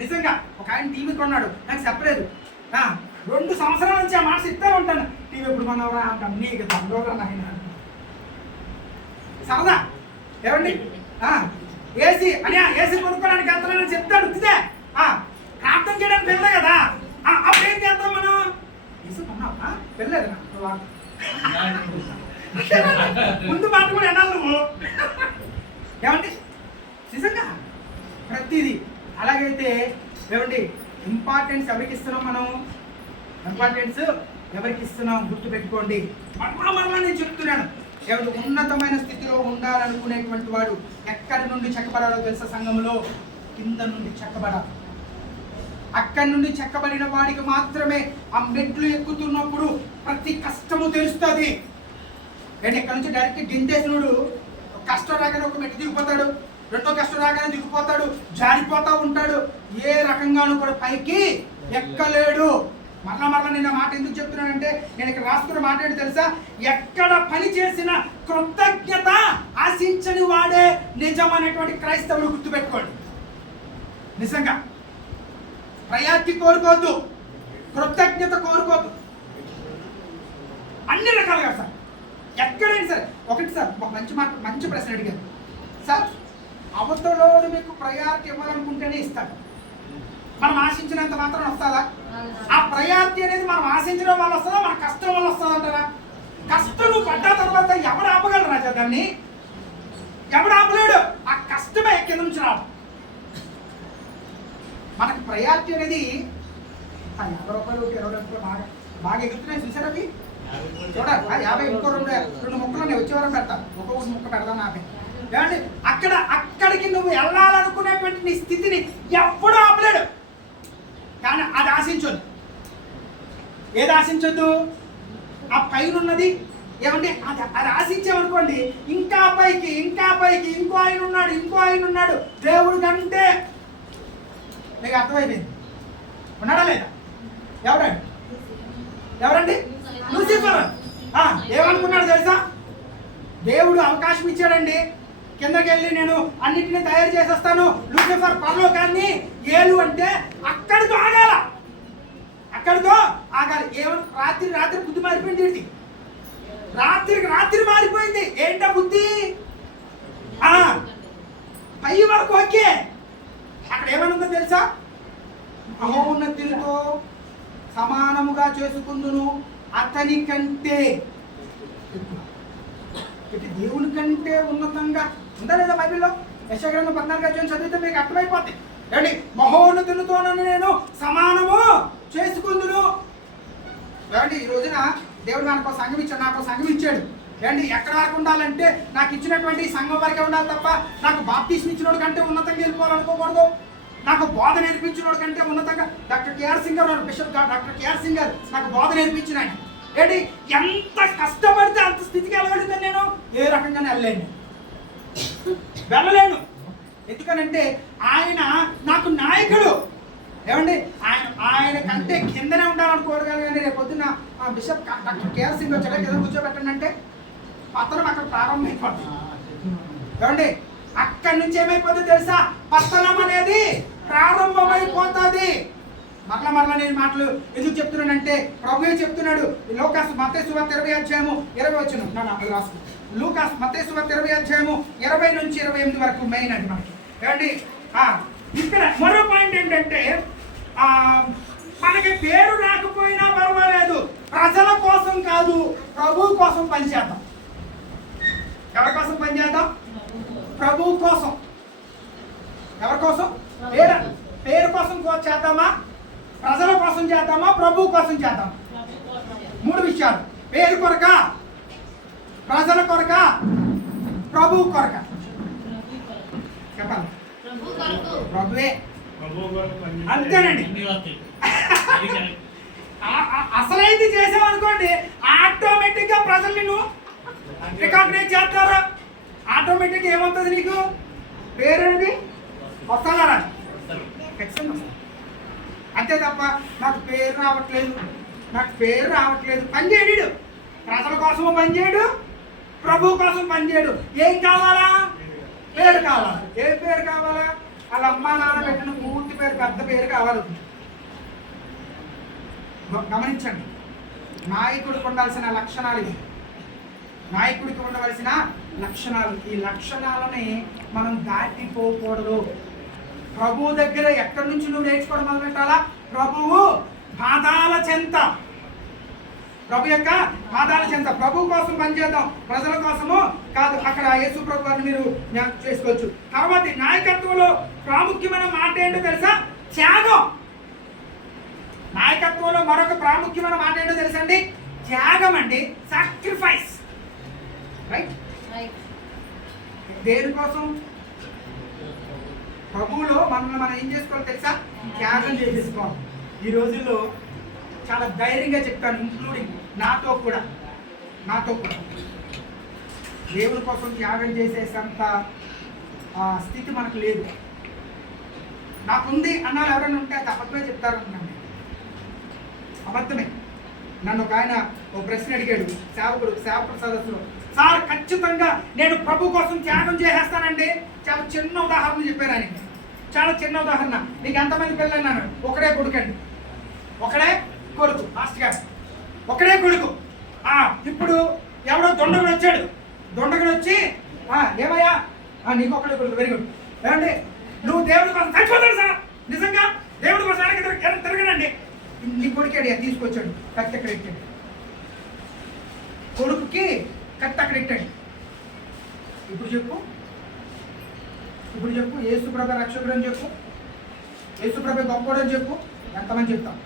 నిజంగా ఒక ఆయన టీవీ కొన్నాడు, నాకు చెప్పలేదు. 2 సంవత్సరాల నుంచి ఆ మాట ఇస్తే ఉంటాను, టీవీ ఎప్పుడు కొన్నావురా అంటాను. నీకు దండోగా నాయన సరదా. ఏమండి ఏసీ అని ఏసీ కొనుక్కోడానికి వెళ్తానని చెప్తాడు. ఇదే ప్రార్థన చేయడానికి వెళ్ళలే కదా, అప్పుడు ఏం చేద్దాం మనం? ఏసీ కొన్నావా? వెళ్ళలేదు ముందు మాట కూడా ఎన్నాళ్ళు నువ్వు. ఏమండి నిజంగా ప్రతిదీ అలాగైతే ఏమండి ఇంపార్టెన్స్ ఎవరికి ఇస్తున్నాం మనం? ఇంపార్టెన్స్ ఎవరికి ఇస్తున్నాం గుర్తుపెట్టుకోండి. మరలా నేను చెప్తున్నాను, ఏమంటే ఉన్నతమైన స్థితిలో ఉండాలనుకునేటువంటి వాడు ఎక్కడి నుండి చెక్కబడాలో తెలుసా? సంఘంలో కింద నుండి చెక్కబడాలి. అక్కడి నుండి చెక్కబడిన వాడికి మాత్రమే ఆ మెట్లు ఎక్కుతున్నప్పుడు ప్రతి కష్టము తెలుస్తుంది. నేను ఇక్కడ నుంచి డైరెక్ట్ గింతేసినోడు కష్టం రాగానే ఒక మెట్టు దిగిపోతాడు, రెండో కష్టం రాగానే దిగిపోతాడు, జారిపోతూ ఉంటాడు. ఏ రకంగానూ కూడా పైకి ఎక్కలేడు. మరలా నేను మాట ఎందుకు చెప్తున్నానంటే, నేను ఇక్కడ రాసుకున్న మాట ఏంటి తెలుసా? ఎక్కడ పని చేసిన కృతజ్ఞత ఆశించని వాడే నిజమైనటువంటి క్రైస్తవులు. గుర్తుపెట్టుకోండి. నిజంగా ప్రయారిటీ కోరుకోవద్దు, కృతజ్ఞత కోరుకోవద్దు. అన్ని రకాలుగా సార్, ఎక్కడైనా సరే. ఒకటి సార్ ఒక మంచి ప్రశ్న అడిగారు సార్. అవతలోడు మీకు ప్రయారిటీ ఇవ్వాలనుకుంటేనే ఇస్తాడు. మనం ఆశించినంత మాత్రం వస్తుందా? ఆ ప్రయారిటీ అనేది మనం ఆశించడం వల్ల వస్తుందా, మన కష్టం వల్ల వస్తుంది అంటారా? కష్టం నువ్వు పడ్డా తర్వాత ఎవడు ఆపగలరు రాజా? దాన్ని ఎవడు ఆపలేడు. ఆ కష్టమే కింద నుంచి రావు. మనకి ప్రయారిటీ అనేది 50 రూపాయలు 20 రూపాయలు బాగా ఎగురుతున్నాయి చూసారు. అవి చూడాలి 50 ఇంకో 2 ముక్కలు నేను వచ్చే వరకు పెడతాను. ఒక్కొక్క ముక్క పెడతాను 50. ఏమండి అక్కడికి నువ్వు వెళ్ళాలనుకునేటువంటి నీ స్థితిని ఎప్పుడూ ఆపలేడు. కానీ అది ఆశించొద్దు. ఏది ఆశించొద్దు? ఆ పైన ఉన్నది ఏమంటే అది ఆశించామనుకోండి, ఇంకా పైకి ఇంకో ఆయన ఉన్నాడు దేవుడు కంటే. మీకు అర్థమైపోయింది. ఉన్నాడా లేదా? ఎవరండి? లూసిఫర్. ఏమనుకున్నాడు తెలుసా? దేవుడు అవకాశం ఇచ్చాడండి, కిందకి వెళ్ళి నేను అన్నింటినీ తయారు చేసేస్తాను, లూసిఫర్ పరలోకాన్ని ఏలు అంటే అక్కడితో ఆగాలి. ఏమన్నా రాత్రి బుద్ధి మారిపోయింది ఏంటి? రాత్రి మారిపోయింది. ఏంటా బుద్ధి? పై వరకు ఓకే, అక్కడ ఏమనుందో తెలుసా? మహోన్నతులతో సమానముగా చేసుకుందును అతని కంటే. దేవుని కంటే ఉన్నతంగా ఉందా లేదా బైబిల్లో? యెషయా గ్రంథం 14 చదివితే మీకు అర్థమైపోతుంది. ఏమండి? మహోన్నతులతో నేను సమానము చేసుకుందును. ఏమండి? ఈ రోజున దేవుడు నాకు సంఘం ఇచ్చాడు. ఏమండి? ఎక్కడ వరకు ఉండాలంటే నాకు ఇచ్చినటువంటి సంఘం వరకే ఉండాలి తప్ప నాకు బాప్టిజం ఇచ్చినోడు కంటే ఉన్నతంగా వెళ్ళిపోవాలనుకోకూడదు. నాకు బోధ నేర్పించినోడు కంటే ఉన్నతంగా doctor K R Singer, bishop doctor K R Singer నాకు బోధ నేర్పించిన ఆయన. ఏంటి? ఎంత కష్టపడితే అంత స్థితికి వెళ్ళగలిగితే నేను ఏ రకంగానే వెళ్ళలేను. ఎందుకనంటే ఆయన నాకు నాయకుడు. ఏమండి? ఆయన కంటే కిందనే ఉండాలనుకోరు కానీ రేపు పొద్దున్న బిషప్ డాక్టర్ కేఆర్ సింగ్ వచ్చాక కింద కూర్చోబెట్టండి అంటే పతనం అక్కడ ప్రారంభమైపోతుంది. ఏమండి? అక్కడి నుంచి ఏమైపోతుంది తెలుసా? పతనం అనేది ప్రారంభమైపోతుంది. మరలా నేను మాటలు ఎందుకు చెప్తున్నానంటే ప్రభువే చెప్తున్నాడు. మత్తయి సువార్త 20:20 రాసు. మత్తయి సువార్త 20:20 వరకు మెయిన్ అది మనకి. ఏమండి? ఇక్కడ మరో పాయింట్ ఏంటంటే మనకి పేరు రాకపోయినా పర్వాలేదు, ప్రజల కోసం కాదు, ప్రభు కోసం పనిచేద్దాం. ఎవరి కోసం పనిచేద్దాం? ప్రభు కోసం. ఎవరి కోసం? పేరు కోసం చేద్దామా? ప్రజల కోసం చేద్దామా? ప్రభు కోసం చేద్దామా? 3 విషయాలు. పేరు కొరక, ప్రజల కొరక, ప్రభు కొరక. చెప్పండి. ప్రభువే. అంతేనండి. అసలైంది చేసామనుకోండి, ఆటోమేటిక్ గా ప్రజలు నిన్ను రికాగ్నైజ్ చేస్తారు. ఆటోమేటిక్ ఏమవుతుంది? నీకు పేరు అనేది వస్తుందా? అంతే తప్ప నాకు పేరు రావట్లేదు పనిచేయడు. ప్రజల కోసము పనిచేయడు, ప్రభు కోసం పనిచేయడు. ఏం కావాలా? పేరు కావాలా? ఏ పేరు కావాలా? వాళ్ళ అమ్మ నాన్న పెట్టిన పూర్తి పేరు, పెద్ద పేరు కావాలి. గమనించండి, నాయకుడికి ఉండాల్సిన లక్షణాలు ఇవి. నాయకుడికి ఉండవలసిన లక్షణాలు. ఈ లక్షణాలని మనం దాటిపోకూడదు. ప్రభువు దగ్గర ఎక్కడి నుంచి నువ్వు నేర్చుకోవడం మొదలు పెట్టాలా? ప్రభువు పాదాల చెంత, ప్రభు యొక్క పాదాల చెంత. ప్రభు కోసం పనిచేద్దాం, ప్రజల కోసము కాదు. అక్కడ యేసు ప్రభు వారిని మీరు చేసుకోవచ్చు. కాబట్టి నాయకత్వంలో ప్రాముఖ్యమైన మాట ఏంటో తెలుసా? త్యాగం. నాయకత్వంలో మరొక ప్రాముఖ్యమైన మాట ఏంటో తెలుసా అండి? త్యాగం అండి. సాక్రిఫైస్. రైట్? దేనికోసం? ప్రభువులో మనం ఏం చేసుకోవాలి తెలుసా? త్యాగం చేసేసుకోవాలి. ఈ రోజుల్లో చాలా ధైర్యంగా చెప్తాను, ఇంక్లూడింగ్ నాతో కూడా దేవుడి కోసం త్యాగం చేసేంత స్థితి మనకు లేదు. నాకుంది అన్నారు ఎవరైనా ఉంటే అది అబద్ధమే చెప్తారు అంటున్నాను. అబద్ధమే. నన్ను ఒక ఆయన ఒక ప్రశ్న అడిగాడు సేవకుడు సదస్సులో. సార్, ఖచ్చితంగా నేను ప్రభు కోసం త్యాగం చేసేస్తానండి. చాలా చిన్న ఉదాహరణ చెప్పారు ఆయనకి. చాలా చిన్న ఉదాహరణ. నీకు ఎంతమంది పిల్లలు అన్నాను? ఒకడే కొడుకు మాస్టర్ గారు, ఒకడే కొడుకు. ఇప్పుడు ఎవడో దొండగుడు వచ్చాడు. దొండగుడు వచ్చి ఏమయ్యా నీకు ఒకడే కొడుకు, వెరీ గుడ్. ఏమండి? నువ్వు దేవుడి కోసం చచ్చిపోతాడు సార్, నిజంగా దేవుడి కోసం తిరగనండి. నీ కొడుకేడు తీసుకొచ్చాడు, కత్తి అక్కడ ఎక్కాడు. కొడుకుకి కత్తి అక్కడ ఎక్కాడు. ఇప్పుడు చెప్పు యేసుప్రభు రక్షకుడు అని చెప్పు, యేసుప్రభు గొప్పడు అని చెప్పు. ఎంతమంది చెప్తాం?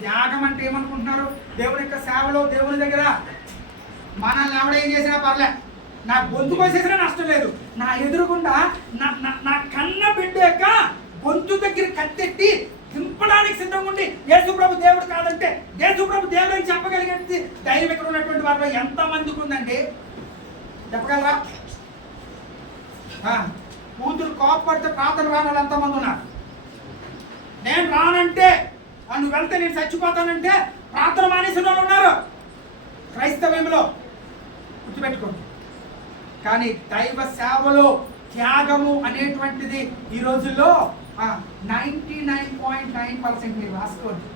త్యాగం అంటే ఏమనుకుంటున్నారు? దేవుని యొక్క సేవలో, దేవుని దగ్గర మనల్ని ఎవడ ఏం చేసినా పర్లే, నా గొంతు కోసేసినా నష్టం లేదు. నా ఎదురుగుండా నా కన్న బిడ్డ యొక్క గొంతు దగ్గర కత్తెట్టి దింపడానికి సిద్ధంగా ఉండి యేసుప్రభు దేవుడు కాదంటే యేసుప్రభు దేవుడికి చెప్పగలిగే ధైర్యం ఇక్కడ ఉన్నటువంటి వారిలో ఎంతమందికి ఉందండి? చెప్పగలరా? కూతురు కోపడితే ప్రార్థన రాని వాళ్ళు ఎంతమంది ఉన్నారు? నేను రానంటే, నువ్వు వెళ్తే నేను చచ్చిపోతానంటే ప్రార్థన మానేసిన వాళ్ళు ఉన్నారు క్రైస్తవ్యంలో. గుర్తుపెట్టుకోండి. కానీ దైవ సేవలో త్యాగము అనేటువంటిది ఈ రోజుల్లో 99.9% మీరు రాసుకోండి.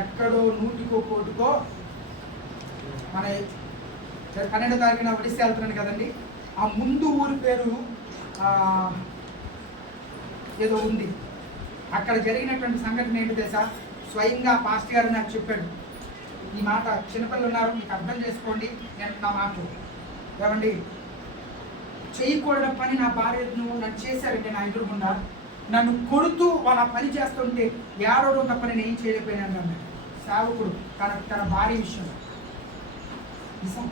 ఎక్కడో 100కో 1,00,00,000కో. మన 12వ తారీఖున ఒడిస్సా వెళ్తున్నాను కదండి, ఆ ముందు ఊరి పేరు ఏదో ఉంది. అక్కడ జరిగినటువంటి సంఘటన ఏంటి తెలుసా? స్వయంగా పాస్టర్ గారు నాకు చెప్పాడు. ఈ మాట చిన్నపిల్లలు ఉన్నారు, మీకు అర్థం చేసుకోండి. నేను నా మాట ఏమండి, చేయకూడని పని నా భార్య నన్ను చేశారంటే నా ఎదురుగుండా నన్ను కొడుతూ వాళ్ళ పని చేస్తుంటే ఏడవడం తప్ప నేను ఏం చేయలేకపోయినాను అన్నాడు సేవకుడు తన భార్య విషయం. నిజం.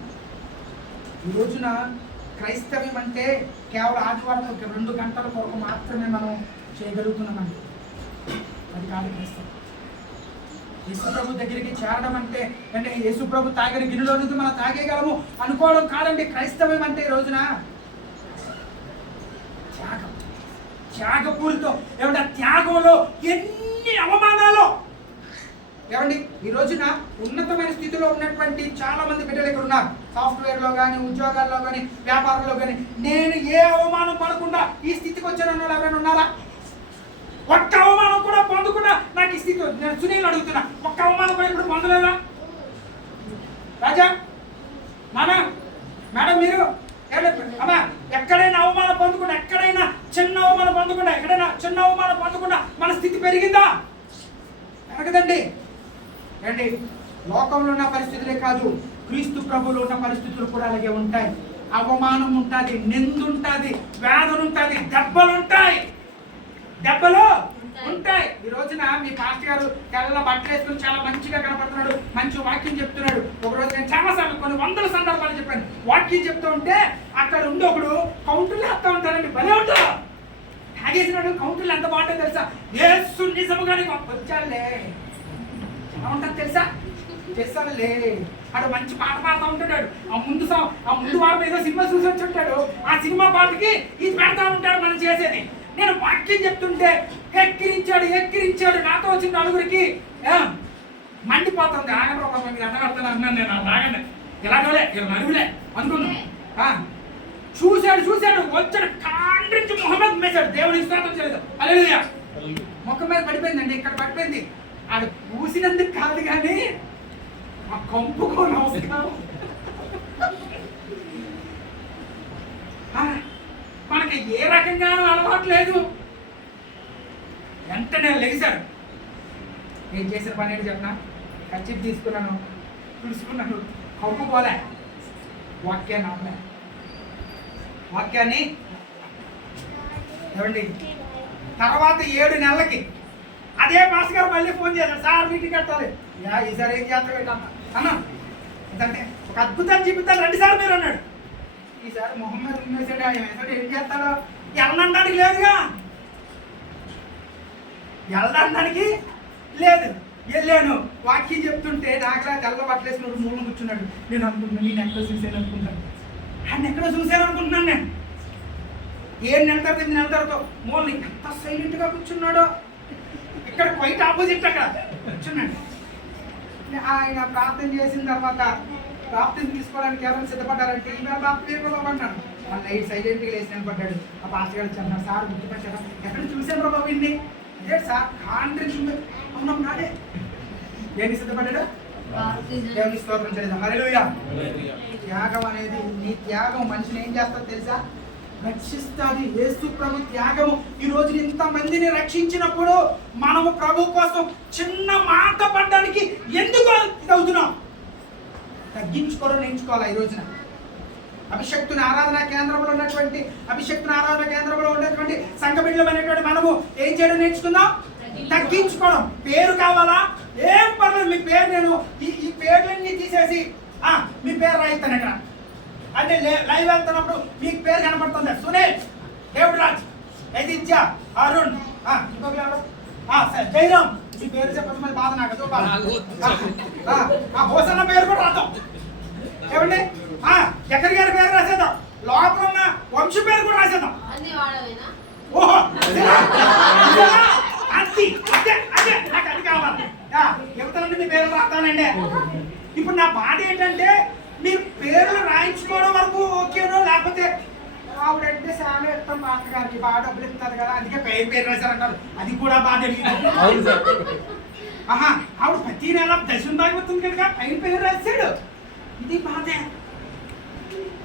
ఈ రోజున క్రైస్తవ్యం అంటే కేవలం ఆదివారం 2 గంటల కొరకు మాత్రమే మనం చేయగలుగుతున్నామండి. అది కాదు క్రైస్తవం. యేసుప్రభు దగ్గరికి చేరడం అంటే యేసుప్రభు తాగిన గిన్నెలో నుంచి మనం తాగేయగలము అనుకోవడం కాదండి. క్రైస్తవ్యం అంటే ఈ రోజున త్యాగం, త్యాగపూరితో. ఏమంటే త్యాగంలో ఎన్ని అవమానాలు. ఏమండి, ఈ రోజున ఉన్నతమైన స్థితిలో ఉన్నటువంటి చాలా మంది బిడ్డలు ఇక్కడ ఉన్నారు. సాఫ్ట్వేర్లో కానీ, ఉద్యోగాల్లో కానీ, వ్యాపారంలో కానీ. నేను ఏ అవమానం పడకుండా ఈ స్థితికి వచ్చానన్న వాళ్ళు ఎవరైనా ఉన్నారా? ఒక్క అవమానం కూడా పొందకుండా నాకు ఈ స్థితి. నేను సునీల్ అడుగుతున్నా, ఒక్క అవమానం కూడా ఇప్పుడు పొందలేదా? రాజా, నానా, మేడం, మీరు అమ్మా, ఎక్కడైనా అవమానం పొందకుండా, ఎక్కడైనా చిన్న అవమానం పొందకుండా, ఎక్కడైనా చిన్న అవమానం పొందకుండా మన స్థితి పెరిగిందా? పెరగదండి. అండి, లోకంలో ఉన్న పరిస్థితులే కాదు, క్రీస్తు ప్రభువులో ఉన్న పరిస్థితులు కూడా అలాగే ఉంటాయి. అవమానం ఉంటుంది, నింద ఉంటుంది, వేదన ఉంటుంది, దెబ్బలు ఉంటాయి. ఈ రోజున మీ పాస్టర్ గారు తెల్ల బట్టలు వేసుకుని చాలా మంచిగా కనపడుతున్నాడు, మంచి వాక్యం చెప్తున్నాడు. ఒక రోజు నేను చాలాసార్లు కొన్ని 100 సందర్భాలు చెప్పాను. వాక్యం చెప్తూ ఉంటే అక్కడ ఉండి ఒకడు కౌంటర్లు వేస్తూ ఉంటారండి. భలే ఉంటారు. తాగేసినాడు. కౌంటర్లు ఎంత బాగుంటుందో తెలుసా? యేసు నిజముగానే వచ్చాలే ఎలా ఉంటుంది తెలుసా? చేస్తానులే. అటు మంచి పాట పాడుతూ ఉంటాడు. ఆ ముందు వారం ఏదో సినిమా చూసి వచ్చి ఉంటాడు. ఆ సినిమా పాటకి ఇది పెడతా ఉంటాడు మనం చేసేది. నేను వాక్యం చెప్తుంటే ఎక్కిరించాడు. నాతో వచ్చిన నలుగురికి మండిపోతుంది. ఆగండి, మీరు అన్నగడుతున్నా అన్నాను నేను. ఆగండి, ఇలాగలే ఇలా నలుగులే అనుకున్నా. చూశాడు వచ్చాడు, కాండ్రించి మొహమ్మద్ మేసాడు. దేవుడికి స్తోత్రం చేయలేదు. హల్లెలూయా. మొక్క మీద పడిపోయిందండి, ఇక్కడ పడిపోయింది. ఆడు పూసినందుకు కాదు కానీ ఆ కంపుకో నమస్కారం. మనకి ఏ రకంగానూ అలవాటు లేదు. వెంటనే లేచాడు. నేను చేసిన పని ఏంటి చెప్పిన? ఖర్చు తీసుకున్నాను, తుడుచుకున్నాను, కంపు పోలే. వాక్యాన్ని ఆపలే. వాక్యాన్ని ఏమండి, తర్వాత 7 నెలలకి అదే పాస్ గారు మళ్ళీ ఫోన్ చేశారు. సార్ మీటింగ్ కట్టాలి. ఈసారి ఏం చేస్తా పెట్టాను అన్నా. ఎందుకంటే ఒక అద్భుతాన్ని చూపిస్తాను రండి సార్ మీరు అన్నాడు. ఈసారి మొహమ్మద్ ఉమ్మేసాడు. ఆయన ఏం చేస్తాడో వెళ్ళడానికి లేదుగా. వెళ్ళడానికి లేదు. వెళ్ళాను. వాక్యం చెప్తుంటే నాకులా తెల్ల బట్టలేసినప్పుడు మూలం కూర్చున్నాడు. నేను అనుకుంటున్నాను, నేను ఎక్కడో చూసాను అనుకుంటాను. ఆయన ఎక్కడో చూసాను అనుకుంటున్నాను. నేను 7 నెలల తర్వాత 8 నెలల తర్వాత మూలని ఎంత సైలెంట్గా కూర్చున్నాడో. ఇక్కడ క్వైట్ ఆపోజిట్ అక్కడ కూర్చున్నాడు. ఆయన ప్రార్థన చేసిన తర్వాత ప్రాప్తిని తీసుకోవడానికి ఎవరైనా సిద్ధపడ్డారంటే ఈమె ప్రాప్తి అన్నాడు. మళ్ళీ సైలెంట్గా లేచి నిలబడ్డాడు. ఆ పాస్టర్ గారు చెప్పారు, సార్ గుర్తుపెట్టారా? ఎక్కడ చూసాను రా బాబు ఇన్ని? అదే సార్ కాండ్రించి అవునమ్మ నాడే. ఏంటి సిద్ధపడ్డాడు? దేవుని స్తోత్రం చేయలేదు. హల్లెలూయా. త్యాగం అనేది, నీ త్యాగం మనిషిని ఏం చేస్తుందో తెలుసా? రక్షిస్తుంది. యేసు ప్రభు త్యాగము ఈ రోజు ఇంతమందిని రక్షించినప్పుడు మనము ప్రభు కోసం చిన్న మాట పడ్డానికి ఎందుకు అవుతున్నాం? తగ్గించుకోవడం నేర్చుకోవాలి. ఈ రోజున అభిషక్తుని ఆరాధన కేంద్రంలో ఉన్నటువంటి సంఘ బిడ్డలమైనటువంటి మనము ఏం చేయడం నేర్చుకుందాం? తగ్గించుకోవడం. పేరు కావాలా? ఏం పర్లేదు, మీ పేరు నేను ఈ పేర్లన్నీ తీసేసి మీ పేరు రాయిస్తాను ఇక్కడ అంటే లైవ్ వెళ్తున్నప్పుడు మీకు పేరు కనపడుతుంది. సునీల్, దేవుడు రాజ్, యతిత్య, అరుణ్, జైరామ్, మీ పేరు చెప్పడం మరి బాధ నాకు అదో బాధ. ఆ హోసన్న పేరు కూడా రాద్దాం. ఏమండి జక్కర్ గారి పేరు రాసేద్దాం, లోపల ఉన్న వంశ పేరు కూడా రాసేద్దాం. ఓహో అది అదే అదే నాకు అది కావాలి. యువతలంటే మీ పేరు రాస్తానండి. ఇప్పుడు నా బాధ ఏంటంటే మీరు పేర్లు రాయించుకోవడం వరకు ఓకేనో, లేకపోతే ఆవిడంటే చాలా ఇష్టం మా అక్కగారికి, బాగా డబ్బులు ఇస్తుంది కదా అందుకే పేరు రాశారంటారు. అది కూడా బాధ. ఆవిడ ప్రతి నెల దశం తాగుతుంది కనుక పేరు రాశాడు. ఇది బాధే.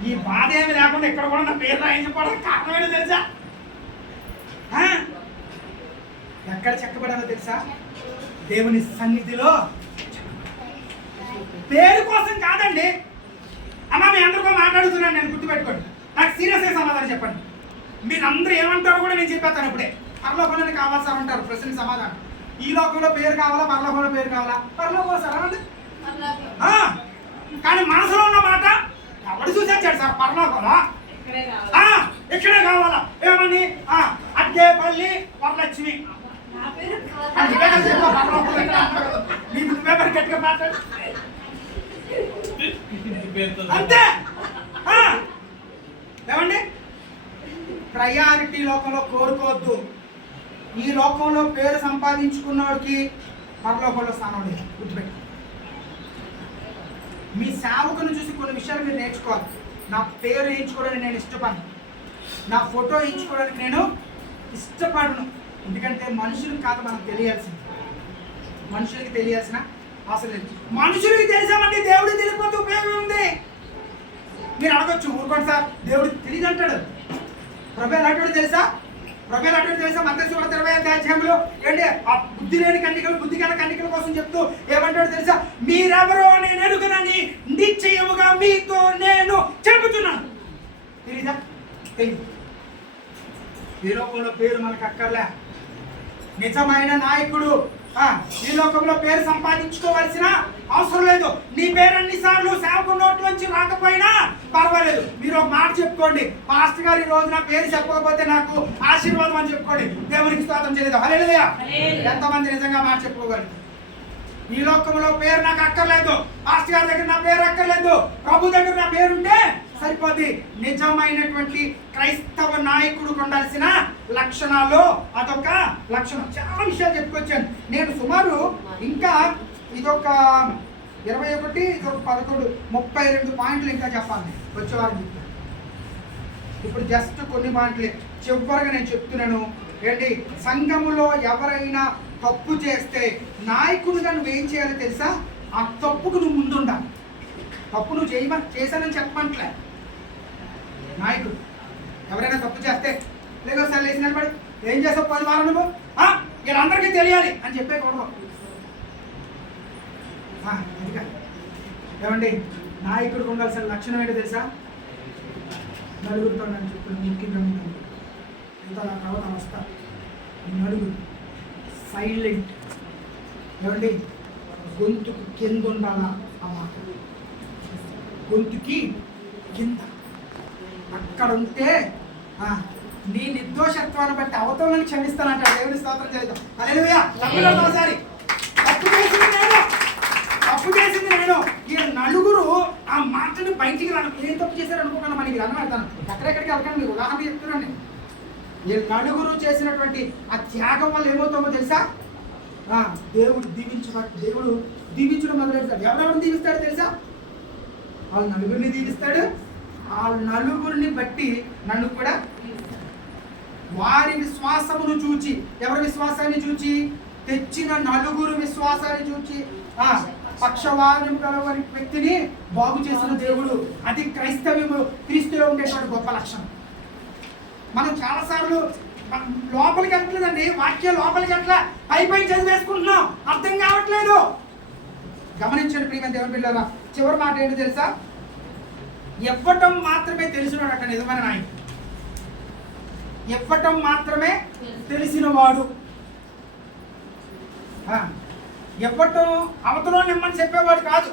ఈ బాధ ఏమి లేకుండా ఇక్కడ కూడా నా పేరు రాయించుకోవడం కారణం ఏంటో తెలుసా? ఎక్కడ చెక్కబడాలో తెలుసా? దేవుని సన్నిధిలో. పేరు కోసం కాదండి. అమ్మా మీ అందరికీ మాట్లాడుతున్నాను నేను, గుర్తుపెట్టుకోండి. నాకు సీరియస్గా సమాధానం చెప్పండి. మీరు అందరూ ఏమంటారో కూడా నేను చెప్పేస్తాను. ఇప్పుడే పరలోకంలోనే కావాల్సి అంటారు. ప్రశ్న సమాధానం. ఈ లోకంలో పేరు కావాలా, పరలోకంలో పేరు కావాలా? పరలోకంలో సార్ అనండి. కానీ మనసులో ఉన్న మాట ఎవడు చూసేచ్చాడు సార్? పరలోకంలో ఇక్కడే కావాలా? ఏమని? అడ్డేపల్లి వరలక్ష్మి నువ్వే గట్టిగా మాట్లాడు అంతే. ఏమండి, ప్రయారిటీ లోకంలో కోరుకోవద్దు. ఈ లోకంలో పేరు సంపాదించుకున్నవాడికి పరలోకంలో స్థానం లేదు. గుర్తుపెట్టి మీ సేవకుని చూసి కొన్ని విషయాలు మీరు నేర్చుకోవాలి. నా పేరు వేయించుకోవడానికి నేను ఇష్టపడను, నా ఫోటో వేయించుకోవడానికి నేను ఇష్టపడను. ఎందుకంటే మనుషులకు కాదు మనకు తెలియాల్సింది. మనుషులకి తెలియాల్సిన అవసరం లేదు. మనుషులకి తెలిసామంటే దేవుడికి తెలియకపోతే ఉపయోగం ఉంది. మీరు అడగొచ్చు, ఊరుకోండి సార్ దేవుడికి తెలియదు అంటాడు. ప్రభు ఎలాంటి తెలుసా? ప్రభు ఎలాంటి తెలుసా? మత్తయి 25వ అధ్యాయంలో ఏంటి ఆ బుద్ధి లేని కన్నికలు బుద్ధి గల కన్నికల కోసం చెప్తూ ఏమంటాడు తెలుసా? మీరెవరో నేను ఎరుగనని నిశ్చయముగా మీతో నేను చెబుతున్నాను. తెలీదా? తెలియదు. ఈ లోకంలో పేరు మనకు అక్కర్లే. నిజమైన నాయకుడు ఈ లోకంలో పేరు సంపాదించుకోవాల్సిన అవసరం లేదు. నీ పేరు అన్నిసార్లు సేవకు నోట్లోంచి రాకపోయినా పర్వాలేదు. మీరు ఒక మాట చెప్పుకోండి, పాస్టర్ గారు ఈ రోజు నా పేరు చెప్పకపోతే నాకు ఆశీర్వాదం అని చెప్పుకోండి. దేవునికి స్తోత్రం చేయలేదు. హల్లెలూయా. ఎంతమంది నిజంగా మాట చెప్పుకోగలరు? ఈ లోకంలో పేరు నాకు అక్కర్లేదు, పాస్టర్ గారి దగ్గర నా పేరు అక్కర్లేదు, ప్రభు దగ్గర నా పేరుంటే సరిపోద్ది. నిజమైనటువంటి క్రైస్తవ నాయకుడికి ఉండాల్సిన లక్షణాలు అదొక లక్షణం. చాలా విషయాలు చెప్పుకొచ్చాను నేను. సుమారు ఇంకా ఇదొక 21, ఇదొక 11, 32 పాయింట్లు ఇంకా చెప్పాలి. వచ్చేవారు చెప్తాను. ఇప్పుడు జస్ట్ కొన్ని పాయింట్లే చివరిగా నేను చెప్తున్నాను. ఏంటి? సంఘములో ఎవరైనా తప్పు చేస్తే నాయకుడిగా నువ్వు ఏం చేయాలో తెలుసా? ఆ తప్పుకు నువ్వు ముందుండాలి. తప్పు నువ్వు చేశానని చెప్పమంటలే. నాయకుడు ఎవరైనా తప్పు చేస్తే లేదో సార్ లేచి నిలబడి ఏం చేసావు 10 వారం నువ్వు వీళ్ళందరికీ తెలియాలి అని చెప్పేకూడదు. అదిగా ఏమండి, నాయకుడికి ఉండాల్సిన లక్షణం ఏంటో తెలుసా? నలుగురితో నన్ను చెప్తున్నాను ముఖ్యంగా ఎంత నా తర్వాత వస్తా. నలుగురు సైలెంట్. ఏమండి, గొంతుకు కింద ఉండాలా? ఆ మాట గొంతుకి కింద అక్కడ ఉంటే నీ నిర్దోషత్వాన్ని బట్టి అవతలని క్షమిస్తానంట. దేవుని స్తోత్రం చేద్దాం. హల్లెలూయా. ఒకసారి తప్పు చేసింది నేను. ఈ నలుగురు ఆ మాటని బయటికి రాను. ఏం తప్పు చేశారు అనుకోకుండా మనకి అన్నమాడతాను. ఎక్కడెక్కడికి వెళ్ళకండి, మీకు ఉదాహరణ చెప్తున్నాను. ఈ నలుగురు చేసినటువంటి ఆ త్యాగం వల్ల ఏమవుతామో తెలుసా? దేవుడు దీవించడం మొదలెడతాడు. ఎవరెవరిని దీవిస్తాడు తెలుసా? వాళ్ళు నలుగురిని దీవిస్తాడు. ఆ నలుగురిని బట్టి నన్ను కూడా వారి విశ్వాసమును చూచి, ఎవరి విశ్వాసాన్ని చూచి? తెచ్చిన నలుగురు విశ్వాసాన్ని చూచి పక్షవాదం కలవని వ్యక్తిని బాగు చేసిన దేవుడు. అది క్రైస్తవ్యము, క్రీస్తులో ఉండేటువంటి గొప్ప లక్షణం. మనం చాలాసార్లు లోపలికి వెళ్ళట్లేదండి. వాక్యం లోపలికి అట్లా పై చదివేసుకుంటున్నాం, అర్థం కావట్లేదు. గమనించండి ప్రియమైన దేవుని పిల్లరా, చివరి మాట ఏంటో తెలుసా? ఇవ్వటం మాత్రమే తెలిసినవాడు అక్కడ నిజమైన నాయకుడు. ఇవ్వటం మాత్రమే తెలిసినవాడు. ఇవ్వటం అవతలో నిమ్మని చెప్పేవాడు కాదు.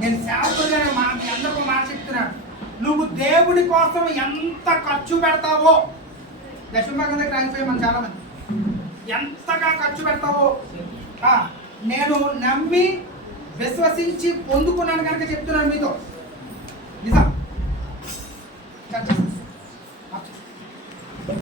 నేను సేవకుడుగా మీ అందరికీ మాట చెప్తున్నాను. నువ్వు దేవుడి కోసం ఎంత ఖర్చు పెడతావో, దశమభాగం దగ్గర ఆగిపోయి మనం చాలా మంది ఎంతగా ఖర్చు పెడతావో నేను నమ్మి విశ్వసించి పొందుకున్నాను కనుక చెప్తున్నాను మీతో నిజం.